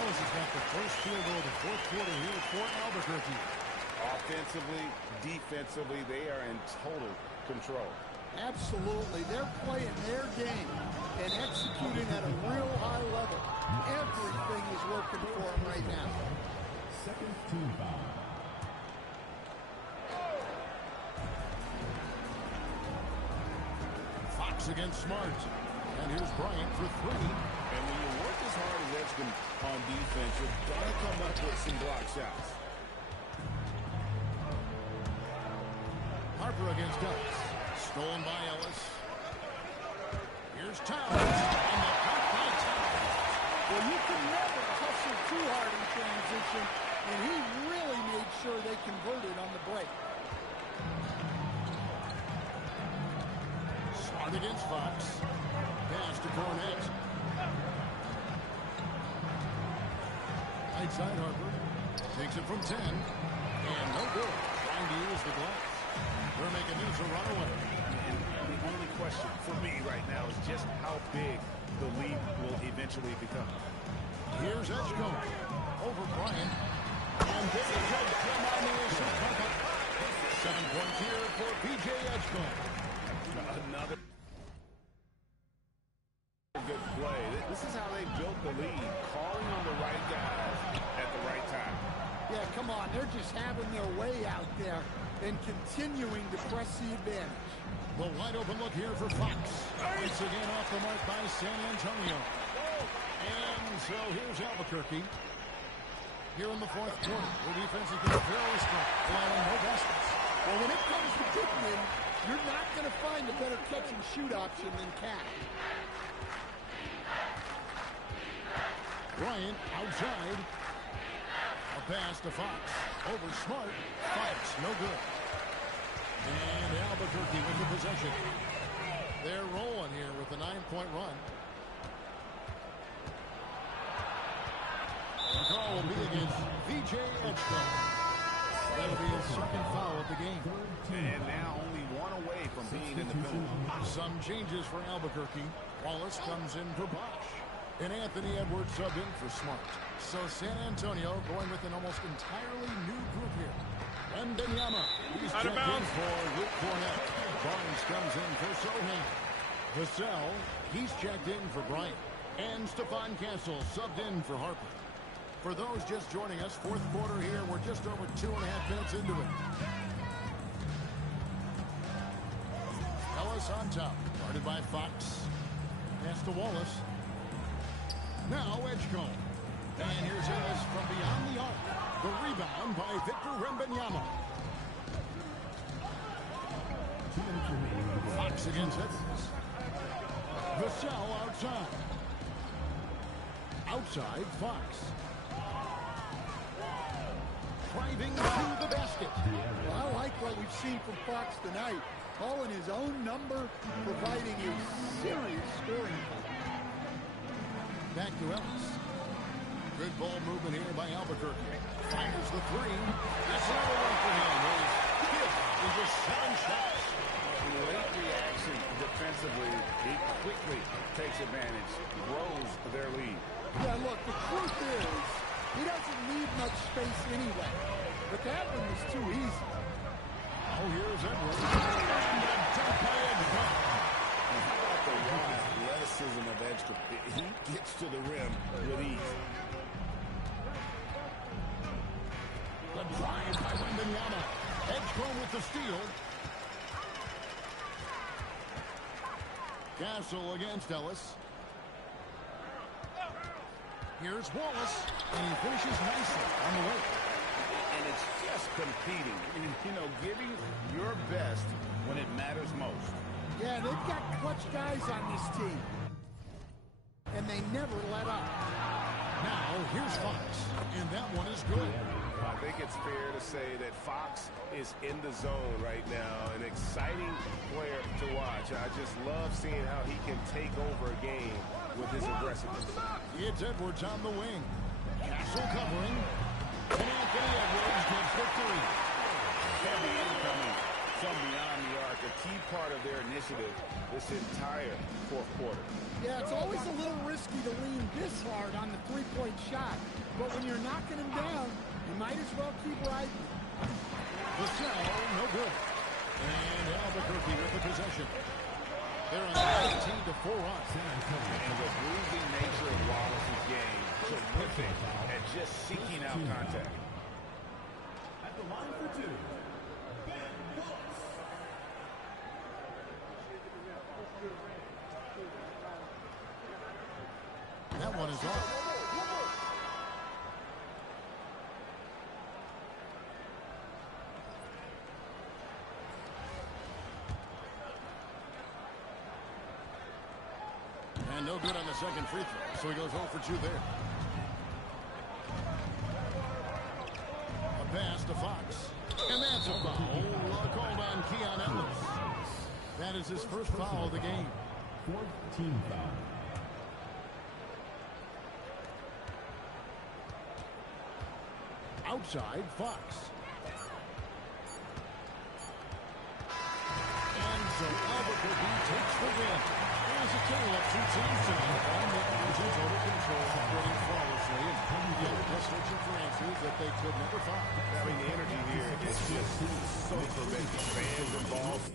Ellis has got the first field goal of the 4th quarter here for Albuquerque. Offensively, defensively, they are in total control. Absolutely. They're playing their game and executing at a real high level. Everything is working for them right now. Second team foul. Fox against Smart. And here's Bryant for 3. And when you work as hard as Edgecombe on defense, you're going to come up with some block shots. Harper against Ellis. Stolen by Ellis. Here's Towns. And the cut by Towns. Well, you can never hustle too hard in transition, and he really made sure they converted on the break. Smart against Fox. Pass to Cornett. Right side Harper. Takes it from 10. And no good. Trying to use the glass. They're making this a runaway. And the only question for me right now is just how big the lead will eventually become. Here's Edgecombe. Over Bryant. And this is Edgecombe on the assist bucket. 7 points here for P.J. Edgecombe. Another good play. This is how they built the lead, calling on the right guys at the right time. Yeah, come on. They're just having their way out there and continuing to press the advantage. The wide open look here for Fox. It's again off the mark by San Antonio. And so here's Albuquerque. Here in the 4th quarter, the defense has been very strong, allowing no baskets. Well, when it comes to Goodman, you're not going to find a better catch-and-shoot option than Cat. Bryant outside. A pass to Fox. Over Smart. Fox, no good. And Albuquerque with the possession. They're rolling here with a 9-point run. The call will be against VJ Edgecombe. That'll be his second foul of the game. And now only one away from being in the penalty. Some changes for Albuquerque. Wallace comes in for Bosch. And Anthony Edwards subbed in for Smart. So San Antonio going with an almost entirely new group here. And Benyama, he's checked in for Luke Cornett. Barnes comes in for Sohan. Vassell, he's checked in for Bryant. And Stephon Castle subbed in for Harper. For those just joining us, fourth quarter here, we're just over 2.5 minutes into it. Ellis on top, guarded by Fox. Pass to Wallace. Now Edgecombe. And here's Ellis from beyond the arc. The rebound by Victor Wembanyama. Fox against Edwards. Vassell outside. Outside, Fox. Driving to the basket. Well, I like what we've seen from Fox tonight. Calling his own number, providing a serious scoring point. Back to Ellis. Good ball movement here by Albuquerque. Fires the three. That's another one for him. His fifth in just 7 shots. Great reaction defensively. He quickly takes advantage, grows their lead. Yeah, look, the truth is, he doesn't need much space anyway. But that one was too easy. Oh, here's Edwards. And a dunk by Edgecombe. And how about the raw athleticism of Edgecombe? He gets to the rim with ease. The drive by Wembanyama. Edgecombe with the steal. Castle against Ellis. Here's Wallace, and he finishes nicely on the way. And it's just competing. You know, giving your best when it matters most. Yeah, they've got clutch guys on this team. And they never let up. Now, here's Fox, and that one is good. I think it's fair to say that Fox is in the zone right now. An exciting player to watch. I just love seeing how he can take over a game with his aggressiveness. It's Edwards on the wing. Castle covering. And Anthony Edwards gets the three. Heavy incoming from beyond the arc. A key part of their initiative this entire fourth quarter. Yeah, it's always a little risky to lean this hard on the three-point shot. But when you're knocking him down, you might as well keep riding. Vassell, no good. And Albuquerque with the possession. They're on 19-4 run. And the bruising nature of Wallace's game, terrific at just seeking out contact. At the line for two, Ben Wallace. That one is off. And no good on the second free throw, so he goes 0 for 2 there. A pass to Fox. And that's a foul called on Keon Ellis. That is his first foul of the game. Fourth team foul. Outside, Fox. And so Albuquerque takes the win. There's a total of 2 teams tonight. One that was in total control, operating flawlessly, and the other just searching for answers that they could never find. I mean, the energy here is just so tremendous. Fans involved.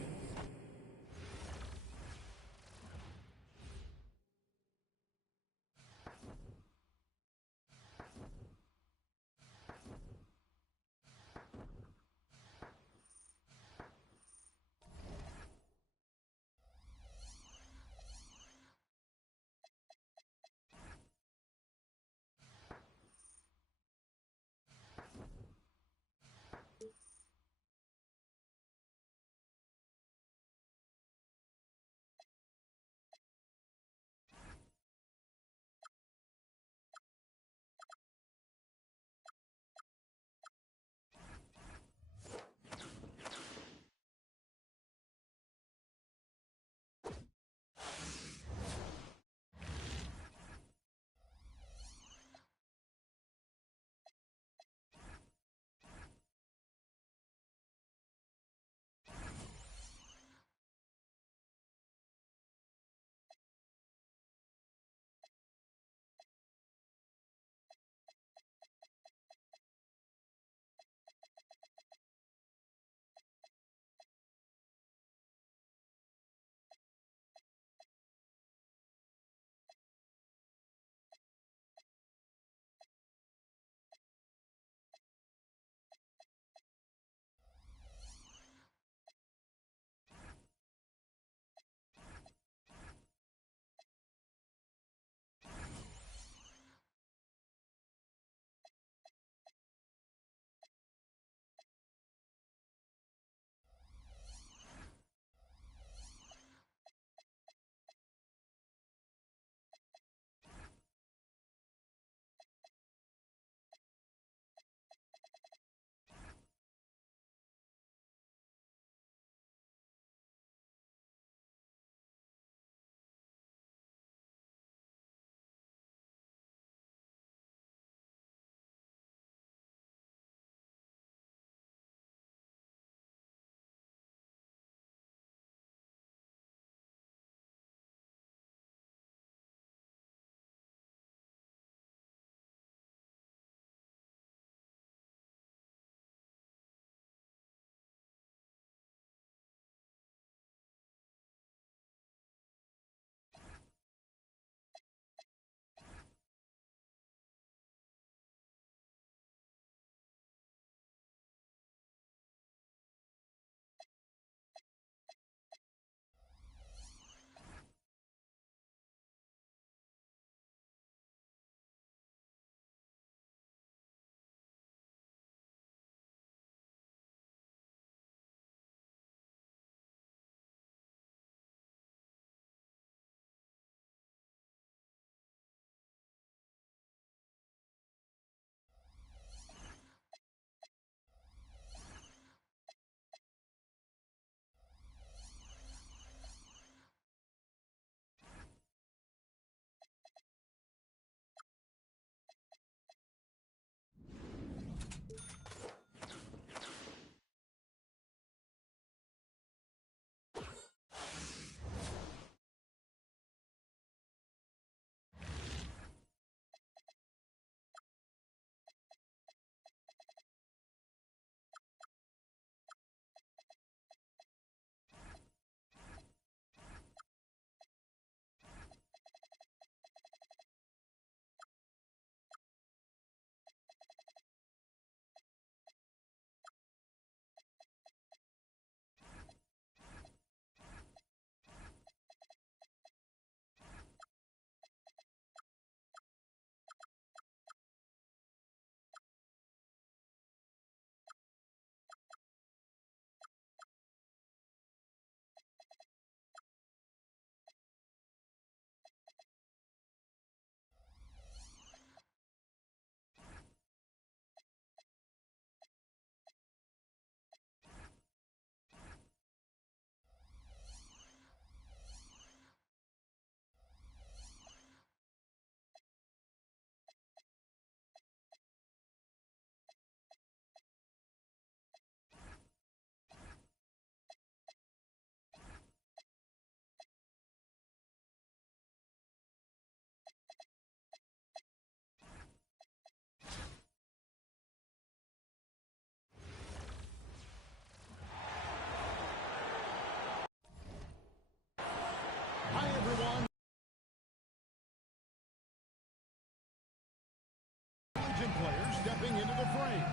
the frame.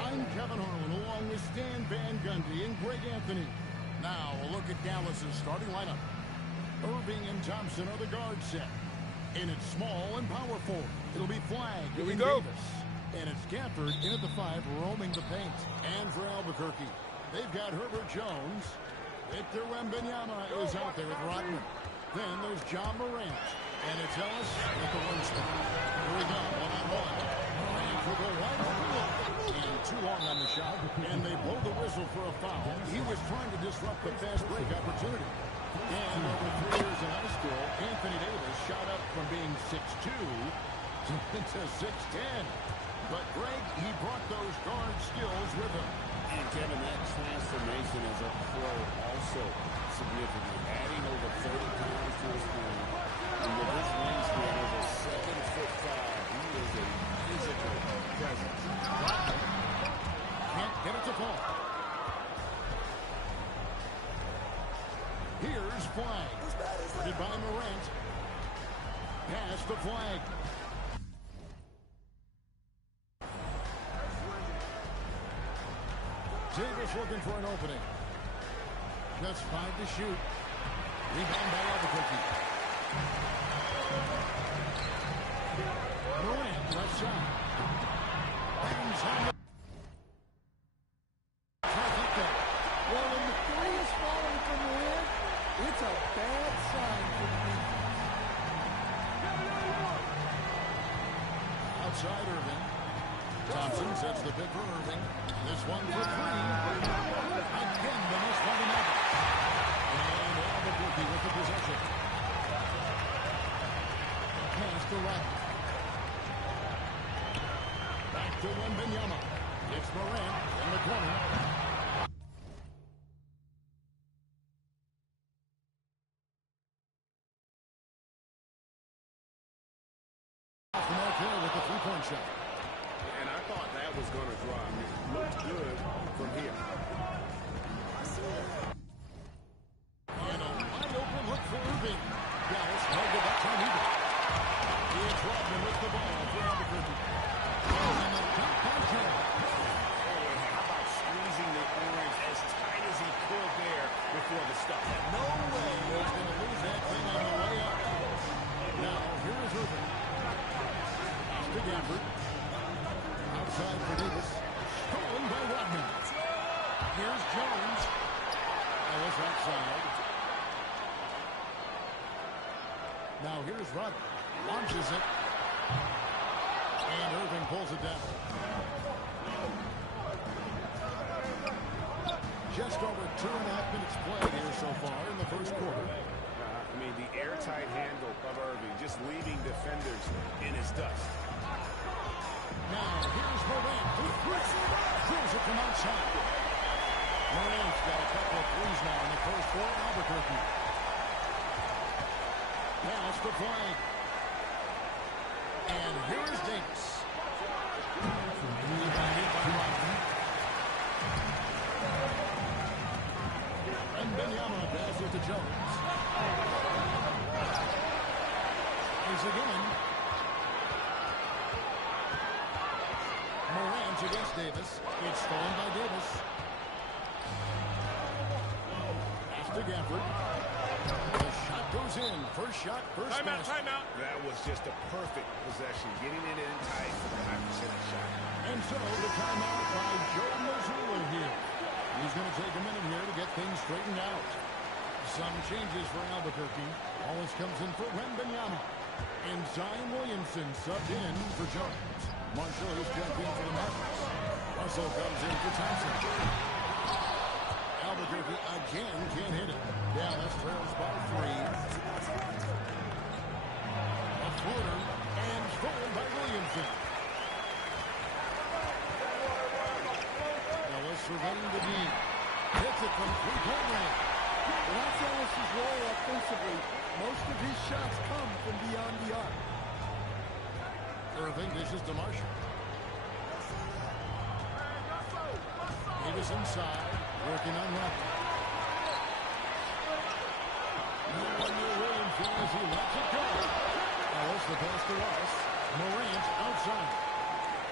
I'm Kevin Harlan along with Stan Van Gundy and Greg Anthony. Now a look at Dallas's starting lineup. Irving and Thompson are the guard set. And it's small and power forward. It'll be Flagg and Davis. And it's Gafford in at the 5 roaming the paint. And for Albuquerque, they've got Herbert Jones. Victor Wembanyama is out there with Rodman. Then there's John Morant. And it's Ellis at the 1 spot. Here we go, one-on-one. Morant will go right over look. And too long on the shot. And they blow the whistle for a foul. He was trying to disrupt the fast break opportunity. And over 3 years in high school, Anthony Davis shot up from being 6'2" to 6'10". But Greg, he brought those guard skills with him. And Kevin, that transformation as a pro also significant. Adding over 30 pounds to his frame. And with his wingspan over 7'5", he is a physical presence. Can't get it to fall. Here's Flagg. Guarded by Morant. Pass to Flagg. Davis looking for an opening. Just 5 to shoot. Rebound by Albuquerque. Morant left side. Bangs home. Well, when the 3 is falling from Morant, it's a bad sign for the defense. Outside Irving. Thompson sets the pick for Irving. This one for 3. Again, the miss by the Nuggets. And Albuquerque with the possession. Pass to Rodman. Back to Wembanyama. It's Morant in the corner. Off the mark there with the 3-point shot. And I thought that was going to drop. It looked good from here. And a wide open look for Irving. Dallas held it that time either. It's Rodman with the ball for Albuquerque. And the top by Joe. How about squeezing the orange as tight as he could there before the stop? No way he's going to lose that thing on the way up. Now, here is Irving. Pass to Gafford. Outside for Davis. Stolen by Rodman. Here's Jones. Ellis outside. Now here's Rodman. Launches it. And Irving pulls it down. Just over 2.5 minutes play here so far in the first quarter. I mean, the airtight handle of Irving, just leaving defenders in his dust. Now, here's Morant. Throws it from outside. Morant's got a couple of threes now in the first 4 Albuquerque. Pass to Flagg. And here's Davis. Rebounded by Rodman. And Wembanyama passes to Jones. Here's again. Morant against Davis. It's stolen by Davis. Pass to Gafford. The shot goes in. First shot, first pass. Timeout. That was just a perfect possession. Getting it in tight for the high percentage shot. And so the timeout by Joe Mazzulla here. He's going to take a minute here to get things straightened out. Some changes for Albuquerque. Wallace comes in for Wembanyama. And Zion Williamson subbed in for Jones. Marshall is jumped in for the Nuggets. Russell comes in for Thompson. Albuquerque again can't hit it. Dallas trails by 3. A floater and stolen by Williamson. Ellis surveying the deep. Hits it from 3-point range. Well, that's Ellis' role offensively. Most of his shots come from beyond the arc. Irving dishes to Marshall. Davis inside, working on Rodman. No one near Williamson as he lets it go. Ellis the pass to Ross. Morant outside.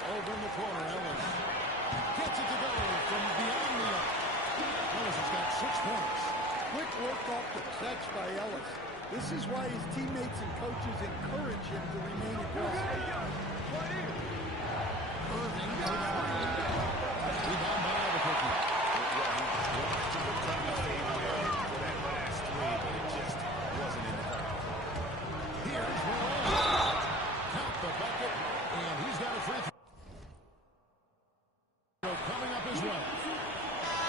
Over in the corner, Ellis. Gets it to go from beyond the arc. Ellis has got 6 points. Quick work off the catch by Ellis. This is why his teammates and coaches encourage him to remain aggressive. Irving for 3. Rebound by Albuquerque. To return the favor for that last 3, but it just wasn't in the cup. Here's Moran. Count the bucket, and he's got a free throw coming up as well.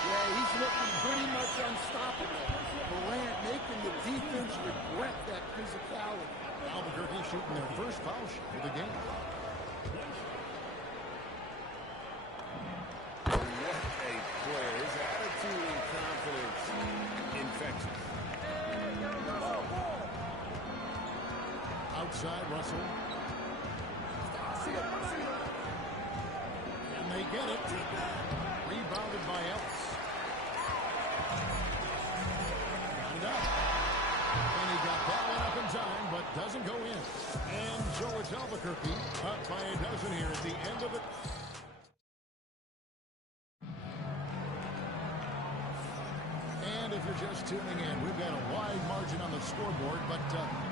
Yeah, he's looking pretty much unstoppable. Morant making the defense regret that physicality. Albuquerque shooting their first foul shot of the game. What a player. His attitude and confidence infectious. Outside, Russell. And they get it. Rebounded by Ellis. Got it up. And he got that one up in time, but doesn't go in. And so it's Albuquerque up by a dozen here at the end of it. And if you're just tuning in, we've got a wide margin on the scoreboard, but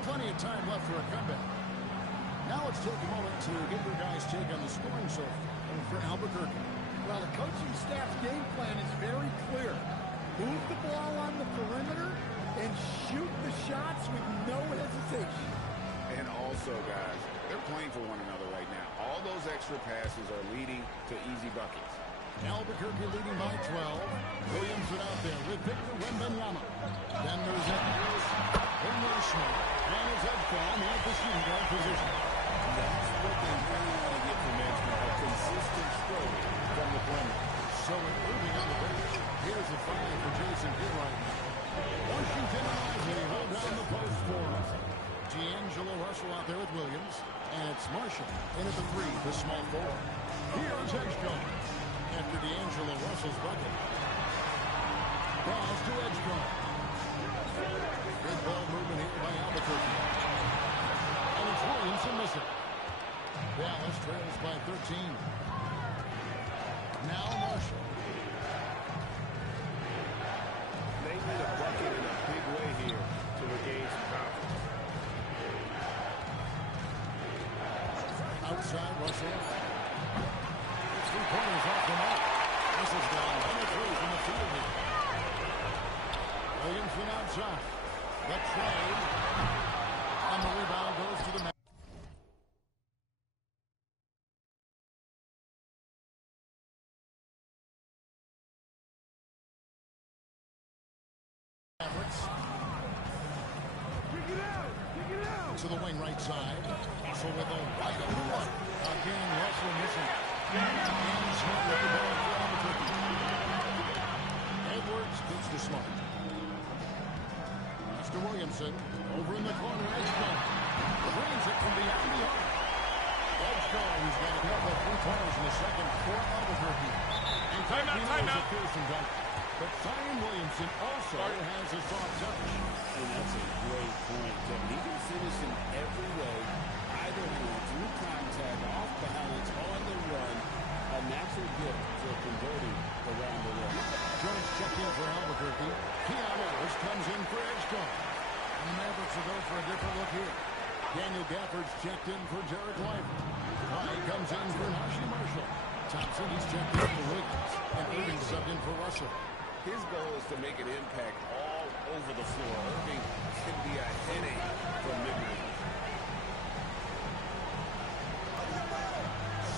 plenty of time left for a comeback. Now let's take a moment to get your guys' take on the scoring so far for Albuquerque. Well, the coaching staff's game plan is very clear. Move the ball on the perimeter and shoot the shots with no hesitation. And also, guys, they're playing for one another right now. All those extra passes are leading to easy buckets. Albuquerque leading by 12. Williamson out there with Victor Wembanyama. Then there's Edwards. Then there's Smith. And it's Edfon at the shooting guard position. That's what they really want to get from Edgeman, a consistent stroke from the perimeter. So it's Irving on the bench. Here's the five for Jason Kidd right now. Washington and Isley hold down the post for him. D'Angelo Russell out there with Williams. And it's Marshall in at the 3, the small forward. Here's Edgecombe. After D'Angelo Russell's bucket. Pass to Edgecombe. Good ball movement here by Albuquerque. And it's Williamson missing. Dallas trails by 13. Now Marshall. They need a bucket in a big way here to regain some confidence. Outside, Russell. 3-pointers off the mark. Russell's down 1 of 3 from the field here. Williamson outside. The trade. And the rebound goes to the Mavericks. To the wing right side. Russell with a wide open one. Again, Russell missing. And Smith with the ball for Albuquerque. Edwards gets to Smart. Mr. Williamson over in the corner. Edgecombe brings it from beyond the arc. Edgecombe, who's got a couple of 3-pointers in the second for Albuquerque. And timeout. But Zion Williamson also has a soft touch. And that's a great point, Kevin. He can finish in every way, either through contact, off balance, on the run. A natural gift for converting around the rim. Jones checked in for Albuquerque. Keon Ellis comes in for Edgecombe. And the Mavericks will go for a different look here. Daniel Gafford's checked in for Derek Lively. White comes in for Najee Marshall. Thompson, he's checked in for Wiggins. And Irving subbed in for Russell. His goal is to make an impact all over the floor. Irving can be a headache from mid-range.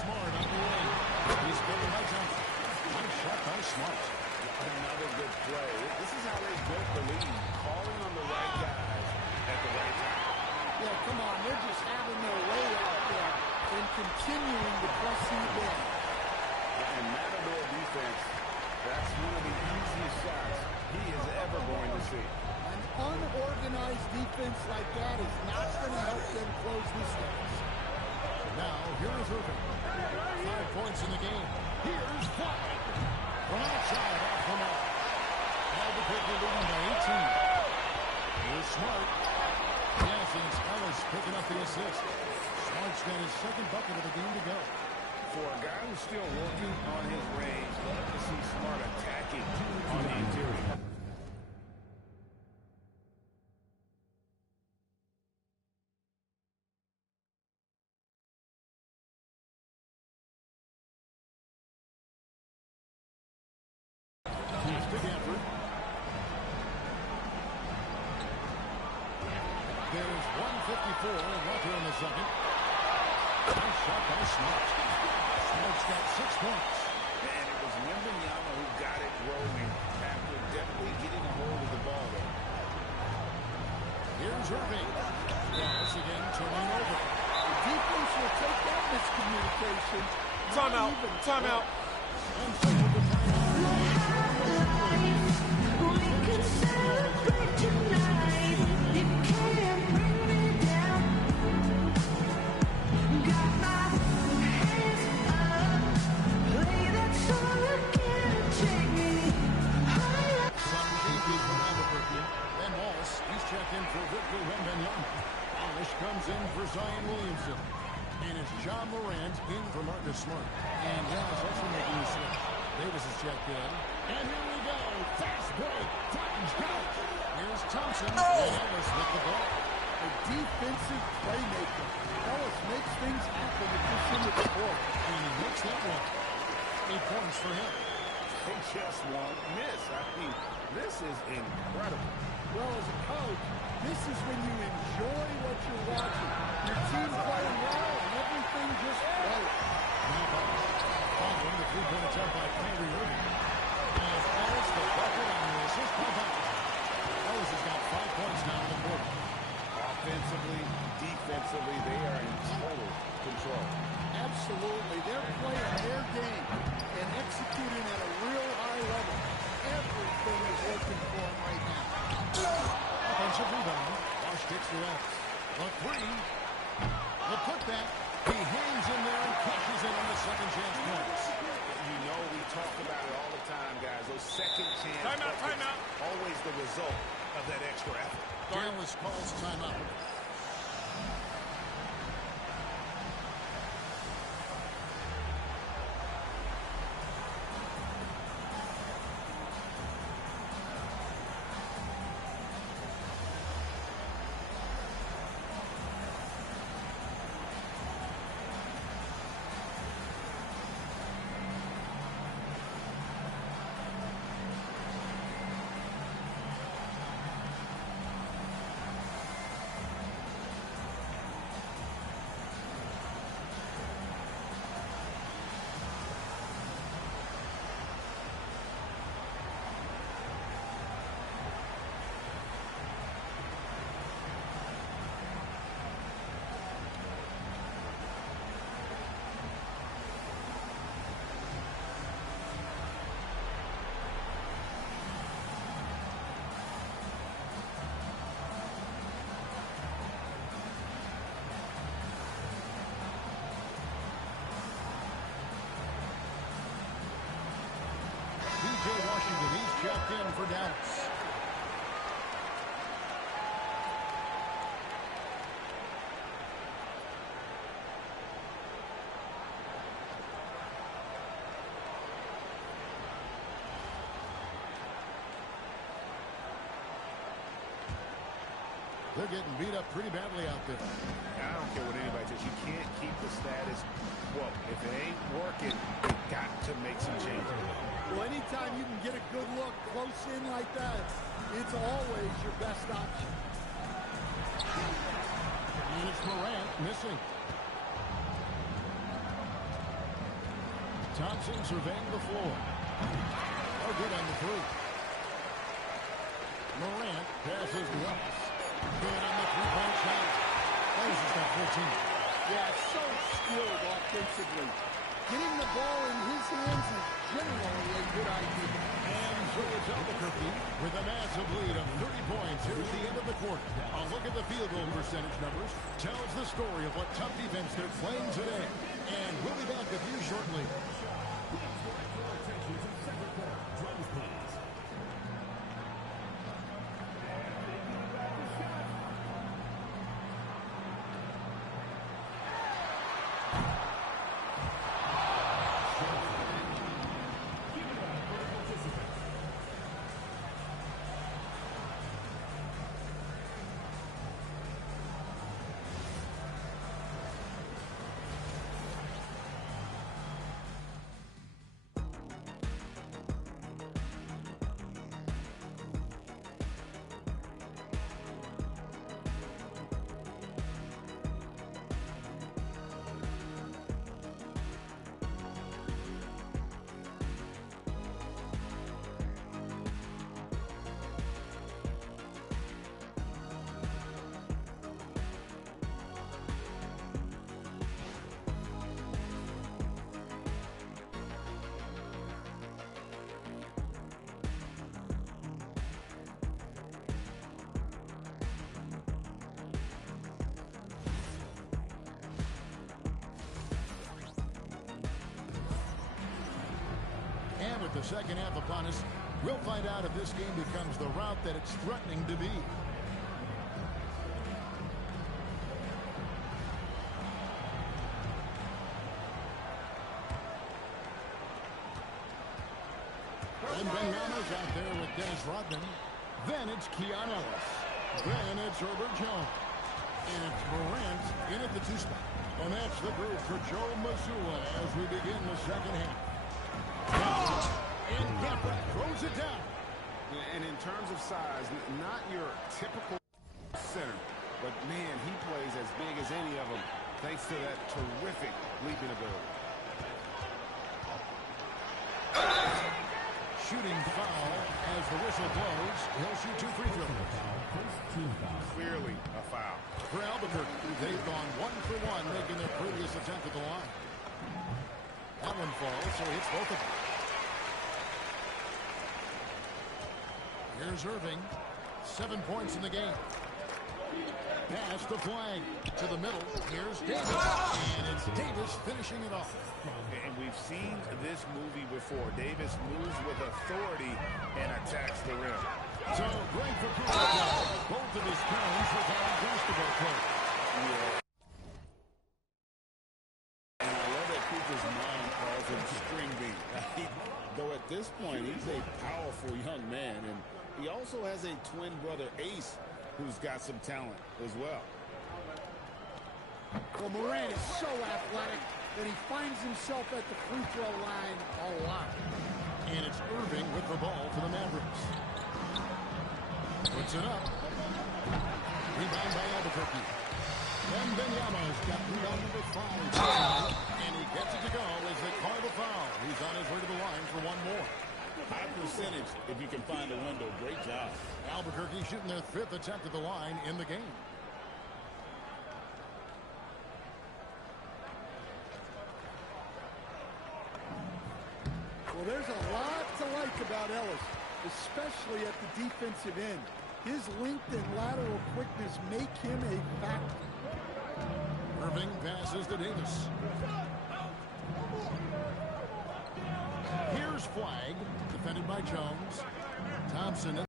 Smart on the way. He's building by Johnson. Nice shot by Smart. Another good play. This is how they built the lead, calling on the right guys at the right time. Yeah, come on, they're just having their way out there and continuing to press you down. And Matador defense, that's one of the easiest shots he is ever going to see. An unorganized defense like that is not going to help them close this game. Now, here is Irving. 5 points in the game. Here's White. From outside, off the mark. Albuquerque leading by 18. Here's Smart. Yes, and it's Ellis picking up the assist. Smart's got his second bucket of the game to go. For a guy who's still working on his range, love to see Smart attacking on the interior. There's 1:54 left here in the second. Nice shot by Smart. Smart's got 6 points. And it was Wembanyama who got it rolling after definitely getting a hold of the ball there. Here's Irving. Dallas again turning over. The defense will take that miscommunication. Timeout. Timeout. And so the We can celebrate tonight. You can't bring me down. Got my hands up. Play that song again. Take me higher. from Albuquerque. Then Wallace, he's checked in for Victor Wembanyama. Polish comes in for Zion Williamson. And it's John Morant in for Marcus Smart. And Dallas also making the switch. Davis is checked in. And here we go. Fast break. Titans go. Here's Thompson. Dallas with the ball. A defensive playmaker. Dallas makes things happen at this end of the court. And he makes that one. 8 points for him. They just won't miss. I mean, this is incredible. Well, as a coach, this is when you enjoy what you're watching. Your team playing well and everything just flows. Now following the three-point attempt by Kyrie Irving. And Ellis the bucket on the assist by Butler. Ellis has got 5 points now in the quarter. Offensively, defensively, they are in total control. Absolutely. They're playing their game and executing at a real high level. Everything is working for them right now. Offensive rebound. Bosch kicks the out. The three. The putback. He hangs in there and cashes in on the second chance points. You know we talk about it all the time, guys. Those second chance Timeout, buckets, timeout. always the result of that extra effort. Dallas calls timeout. Washington, he's checked in for Dallas. They're getting beat up pretty badly out there. I don't care what anybody says. You can't keep the status quo. If it ain't working, you got to make some changes. Well, anytime you can get a good look close in like that, it's always your best option. And it's Morant missing. Thompson surveying the floor. Oh, good on the three. Morant passes to Ellis. Good on the three-point shot. Ellis has got 14. Yeah, so skilled offensively. Getting the ball in his hands is generally a good idea. And so it's Albuquerque with a massive lead of 30 points here at the end of the quarter. A look at the field goal percentage numbers tells the story of what tough defense they're playing today. And we'll be back with you shortly. the second half upon us. We'll find out if this game becomes the route that it's threatening to be. And Benyama's out there with Dennis Rodman. Then it's Keon Ellis. Then it's Herbert Jones. And it's Morant in at the 2 spot. And that's the group for Joe Mazzulla as we begin the second half. And Gampa throws it down. And in terms of size, not your typical center, but man, he plays as big as any of them thanks to that terrific leaping ability. Shooting foul as the whistle blows. He'll shoot 2 free throws. Clearly a foul. For Albuquerque, they've gone 1 for 1, making their previous attempt at the line. That one falls, so he hits both of them. Here's Irving. 7 points in the game. Pass the flag to the middle. Here's Davis. And it's Davis finishing it off. And we've seen this movie before. Davis moves with authority and attacks the rim. So great for Kuzma. Both of his terms for college basketball play. Yeah. And I love that Cooper's mind calls him string bean. Though at this point, he's a powerful young man. And he also has a twin brother, Ace, who's got some talent as well. Well, Morant is so athletic that he finds himself at the free throw line a lot. And it's Irving with the ball for the Mavericks. Puts it up. Rebound by Albuquerque. And Benyama's got rebound number 5. And he gets it to go as they call the foul. He's on his way to the line for one more. High percentage if you can find a window. Great job. Albuquerque shooting their 5th attempt at the line in the game. Well, there's a lot to like about Ellis, especially at the defensive end. His length and lateral quickness make him a factor. Irving passes to Davis. Here's Flag, defended by Jones. Thompson. The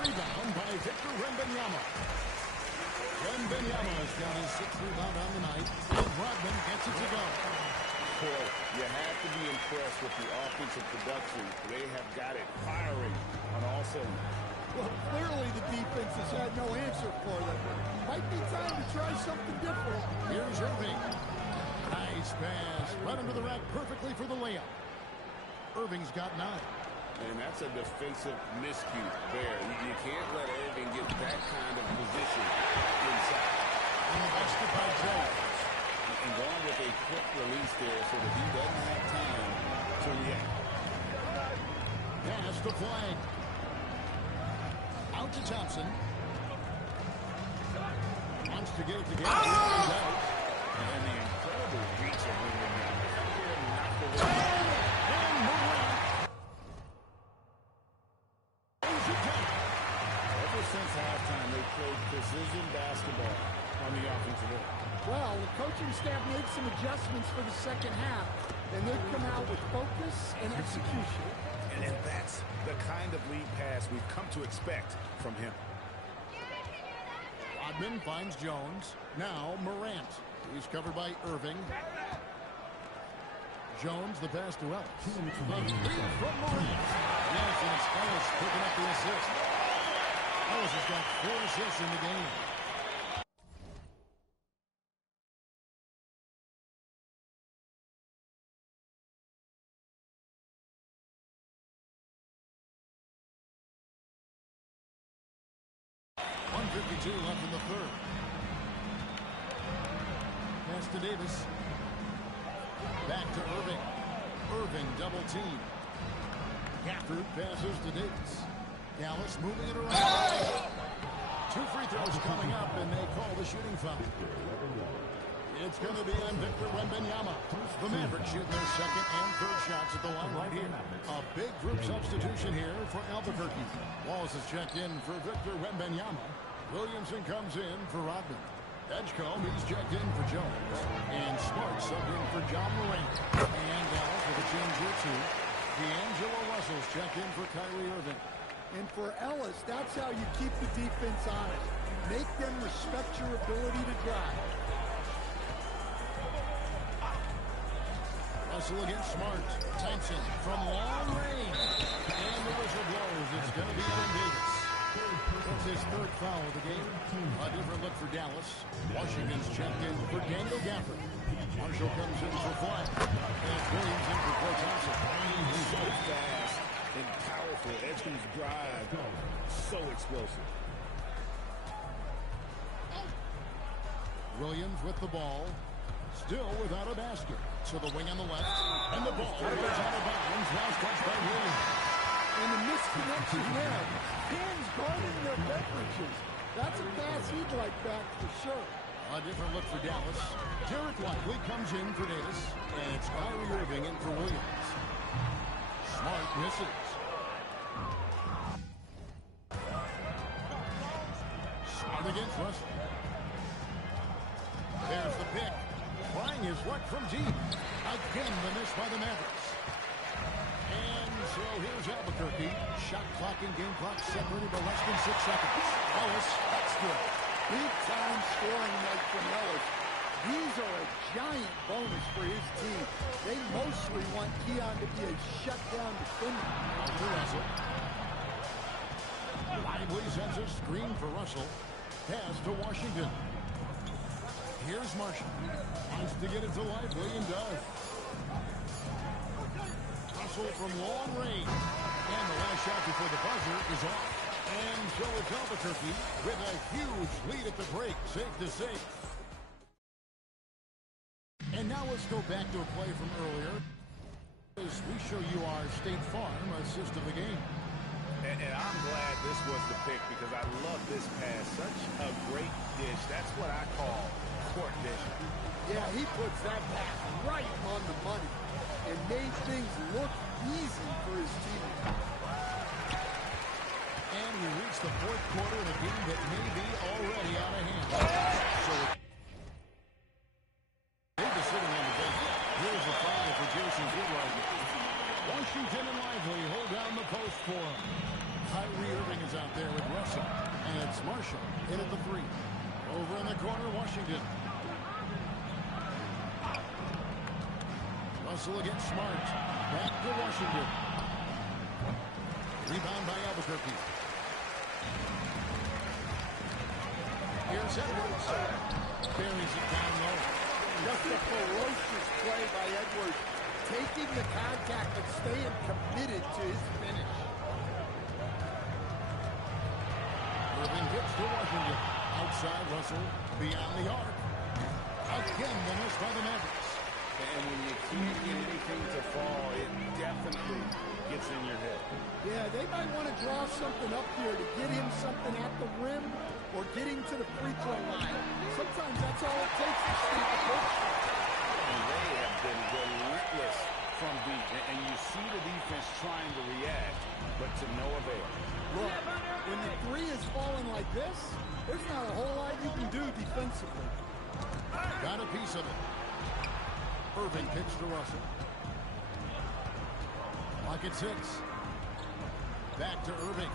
rebound by Victor Wembanyama. Wembanyama's got his 6th rebound on the night. And Rodman gets it to go. Boy, you have to be impressed with the offensive production. They have got it firing on all cylinders. Well, clearly the defense has had no answer for them. Might be time to try something different. Here's Irving. Nice pass. Right under the rack perfectly for the layup. Irving's got 9. And that's a defensive miscue there. You can't let Irving get that kind of position inside. And the basket by Jones. And going with a quick release there so that he doesn't have time to react. Pass the Flag. Out to Thompson. Wants to get it together. And the incredible reach of Wembanyama. And Morant. Ever since halftime, they played precision basketball on the offensive end. Well, the coaching staff made some adjustments for the second half, and they've come out with focus and execution. And that's the kind of lead pass we've come to expect from him. Rodman finds Jones. Now Morant. He's covered by Irving. Jones, the pass to Ellis. The three from Morant. Yes, and it's Ellis picking up the assist. Ellis has got 4 assists in the game. .152 left in the 3rd. Pass to Davis. Back to Irving. Irving double team. Gafford passes to Davis. Dallas moving it around. 2 free throws coming up, and they call the shooting foul. It's going to be on Victor Wembanyama. The Mavericks shooting their 2nd and 3rd shots at the line right here. A big group substitution here for Albuquerque. Wallace is checked in for Victor Wembanyama. Williamson comes in for Rodman. Edgecombe, he's checked in for Jones. And Smart subbed in for John Moran. And Dallas with a change here too. D'Angelo Russell's checked in for Kyrie Irving. And for Ellis, that's how you keep the defense honest. Make them respect your ability to drive. Russell against Smart. Thompson from long range. And the whistle blows. It's going to be on Davis. That's his third foul of the game. A different look for Dallas. Washington's checked in for Daniel Gafford. Marshall comes in for Flack. And Williams in for Clay Thompson. So fast and powerful. Edgecombe's drive, so explosive. Williams with the ball. Still without a basket. So the wing on the left. And the ball goes out of bounds. Last touch by Williams. And the misconnection there. Hands guarding their beverages. That's a pass he'd like back for sure. A different look for Dallas. Derek Lively comes in for Davis. And it's Kyrie Irving in for Williams. Smart misses. Smart against Russell. There's the pick. Trying his luck from deep. Again, the miss by the Mavericks. And so here's Albuquerque. Shot clock and game clock separated by less than 6 seconds. Ellis, that's good. Big time scoring night from Ellis. These are a giant bonus for his team. They mostly want Keon to be a shutdown defender. To Russell. Lively sends a screen for Russell. Pass to Washington. Here's Marshall. Wants to get it to Lively and does. Russell from long range. And the last shot before the buzzer is off. And so it's Albuquerque with a huge lead at the break. Safe to say. And now let's go back to a play from earlier as we show you our State Farm assist of the game. And I'm glad this was the pick because I love this pass. Such a great dish. That's what I call court dish. Yeah, he puts that pass right on the money and made things look easy for his team. And we reach the fourth quarter of a game that may be already out of hand. So Davis sitting on the bench. Here's the foul for Jason Goodwright. Washington and Lively hold down the post for him. Kyrie Irving is out there with Russell. And it's Marshall in at the 3. Over in the corner, Washington. Russell against Smart. Back to Washington. Rebound by Albuquerque. Here's Edwards. Buries it down low. Just a ferocious play by Edwards, taking the contact but staying committed to his finish. Irving gets to Washington. Outside Russell, beyond the arc. Again, the miss by the Mavericks. And when you can't get anything to fall, it definitely gets in your head. Yeah, they might want to draw something up here to get him something at the rim or get him to the free throw line. Sometimes that's all it takes to stop a coach. And they have been relentless from deep. And you see the defense trying to react, but to no avail. Look, when the 3 is falling like this, there's not a whole lot you can do defensively. Got a piece of it. Irving kicks to Russell. Clock at 6. Back to Irving.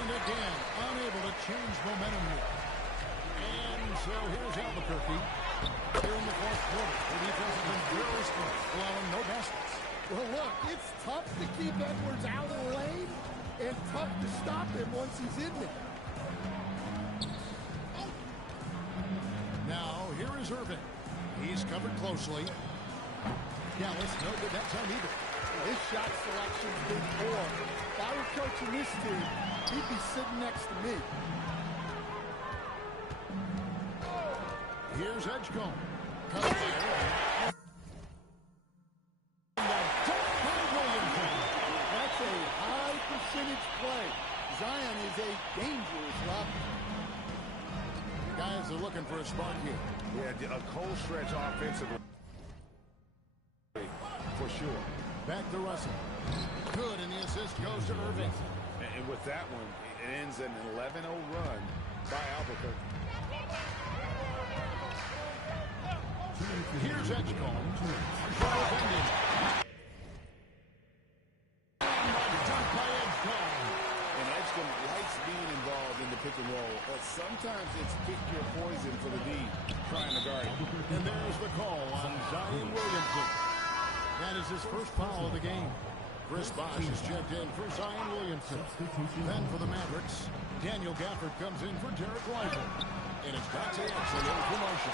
And again, unable to change momentum here. And so here's Albuquerque. Here in the fourth quarter. The defense has been very strong, allowing no baskets. Well, look, it's tough to keep Edwards out of the lane and tough to stop him once he's in there. Now, here is Irving. He's covered closely. Dallas no good that time either. His shot selection's been poor. If I were coaching this team, he'd be sitting next to me. Here's Edgecombe. Comes in. That's a high percentage play. Zion is a dangerous lobber. Guys are looking for a spark here. Yeah, a cold stretch offensively. For sure. Back to Russell. Good, and the assist goes to Irving. And with that one, it ends an 11-0 run by Albuquerque. Here's Edgecombe. Marshall defending. Dunked by Edgecombe. And Edgecombe likes being involved in the pick and roll, but sometimes it's pick your poison for the D, trying to guard it. And there's the call on Zion Williamson. That is his first foul of the game. Chris Bosh is checked in for Zion Williamson. Then for the Mavericks, Daniel Gafford comes in for Derek Lively. And it's Dante Exum in for Marshall.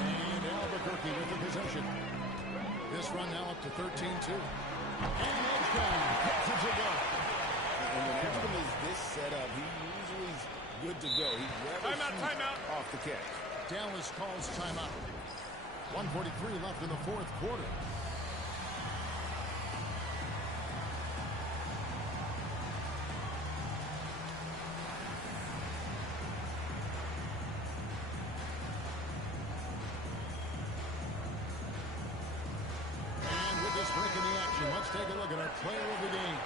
And Albuquerque with the possession. This run now up to 13-2. And Edgecombe gets it to go. And when Edgecombe is this set up, he usually is good to go. He'd rather Timeout. off the catch. Dallas calls timeout. 1:43 left in the fourth quarter. And with this break in the action, let's take a look at our player of the game.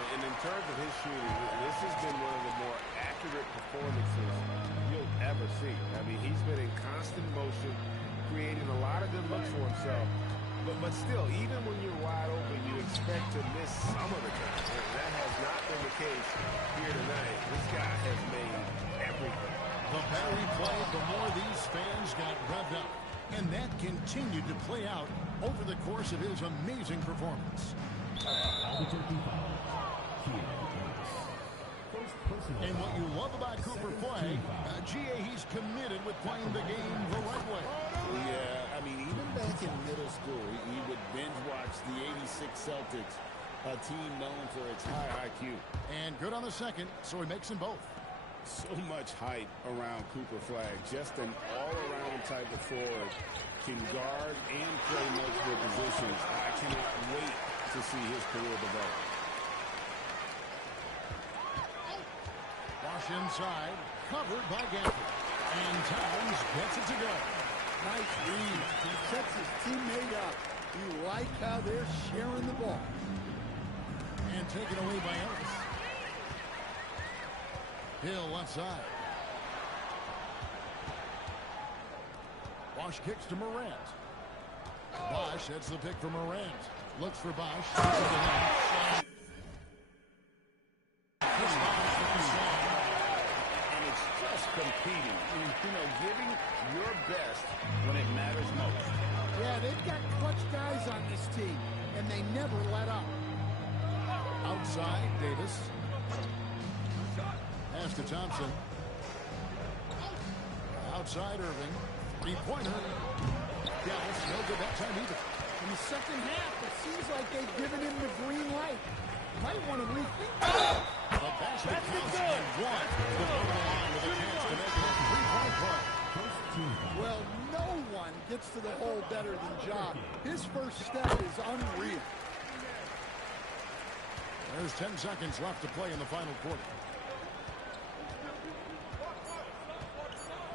And in terms of his shooting, this has been one of the more accurate performances you'll ever see. I mean, he's been in constant motion, creating a lot of good looks for himself. But still, even when you're wide open, you expect to miss some of the time. And that has not been the case here tonight. This guy has made everything. The better he played, the more these fans got revved up. And that continued to play out over the course of his amazing performance. And what you love about Cooper play, GA, he's committed with playing the game the right way. Yeah, I mean, even back in middle school, he would binge watch the '86 Celtics, a team known for its high IQ. And good on the second, so he makes them both. So much hype around Cooper Flag. Just an all-around type of forward. Can guard and play multiple positions. I cannot wait to see his career develop. Wash inside, covered by Gafford. And Towns gets it to go. Nice read. He sets his teammate up. You like how they're sharing the ball. And taken away by Ellis. Hill left side. Bosh kicks to Morant. Bosh heads the pick for Morant. Looks for Bosh. And it's just competing. You know, giving your best when it matters most. Yeah, they've got clutch guys on this team, and they never let up. Outside, Davis. Pass to Thompson. Outside, Irving. Three-pointer. Dallas, no good that time either. In the second half, it seems like they've given him the green light. Might want to rethink that. The basket counts and one. The over the line with a chance to make it a three-point play. Well, no one gets to the hole better than Ja. His first step is unreal. There's 10 seconds left to play in the final quarter.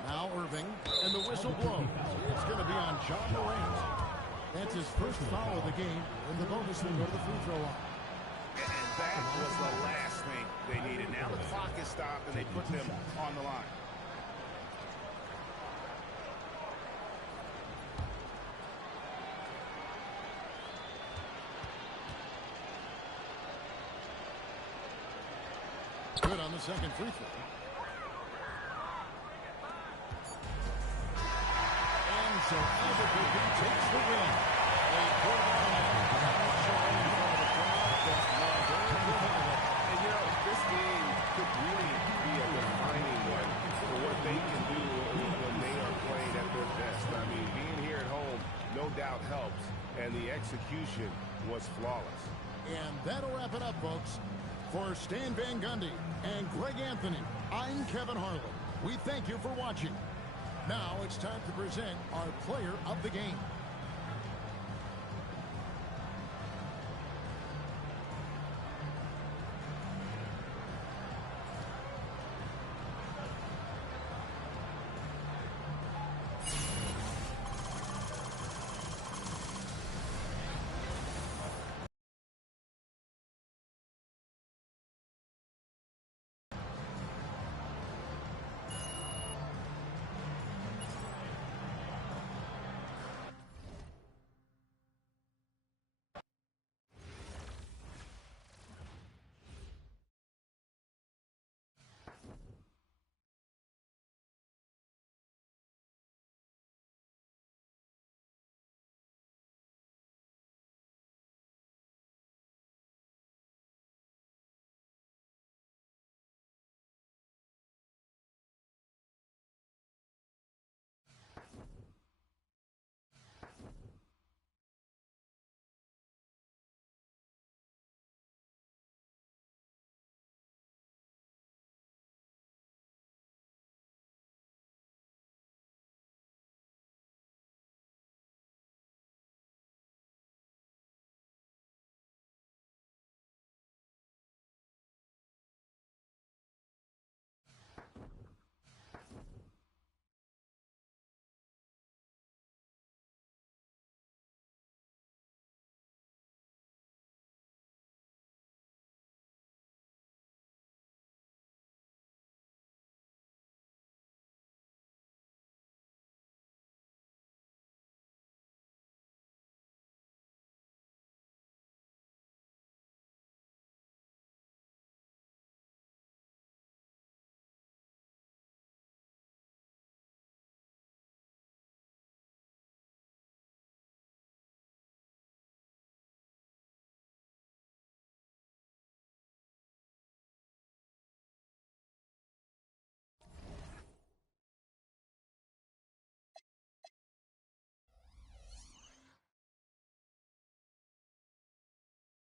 Now Irving, and the whistle blows. It's going to be on John Morant. That's his first foul of the game, and the bonus will go to the free throw line. And that was the last thing they needed. Now the clock is stopped, and they put them on the line. Good on the second free throw. And so Albuquerque takes the win. They put it on in front of the crowd. And you know, this game could really be a defining one for what they can do when they are playing at their best. I mean, being here at home no doubt helps, and the execution was flawless. And that'll wrap it up, folks. For Stan Van Gundy and Greg Anthony, I'm Kevin Harlan. We thank you for watching. Now it's time to present our player of the game.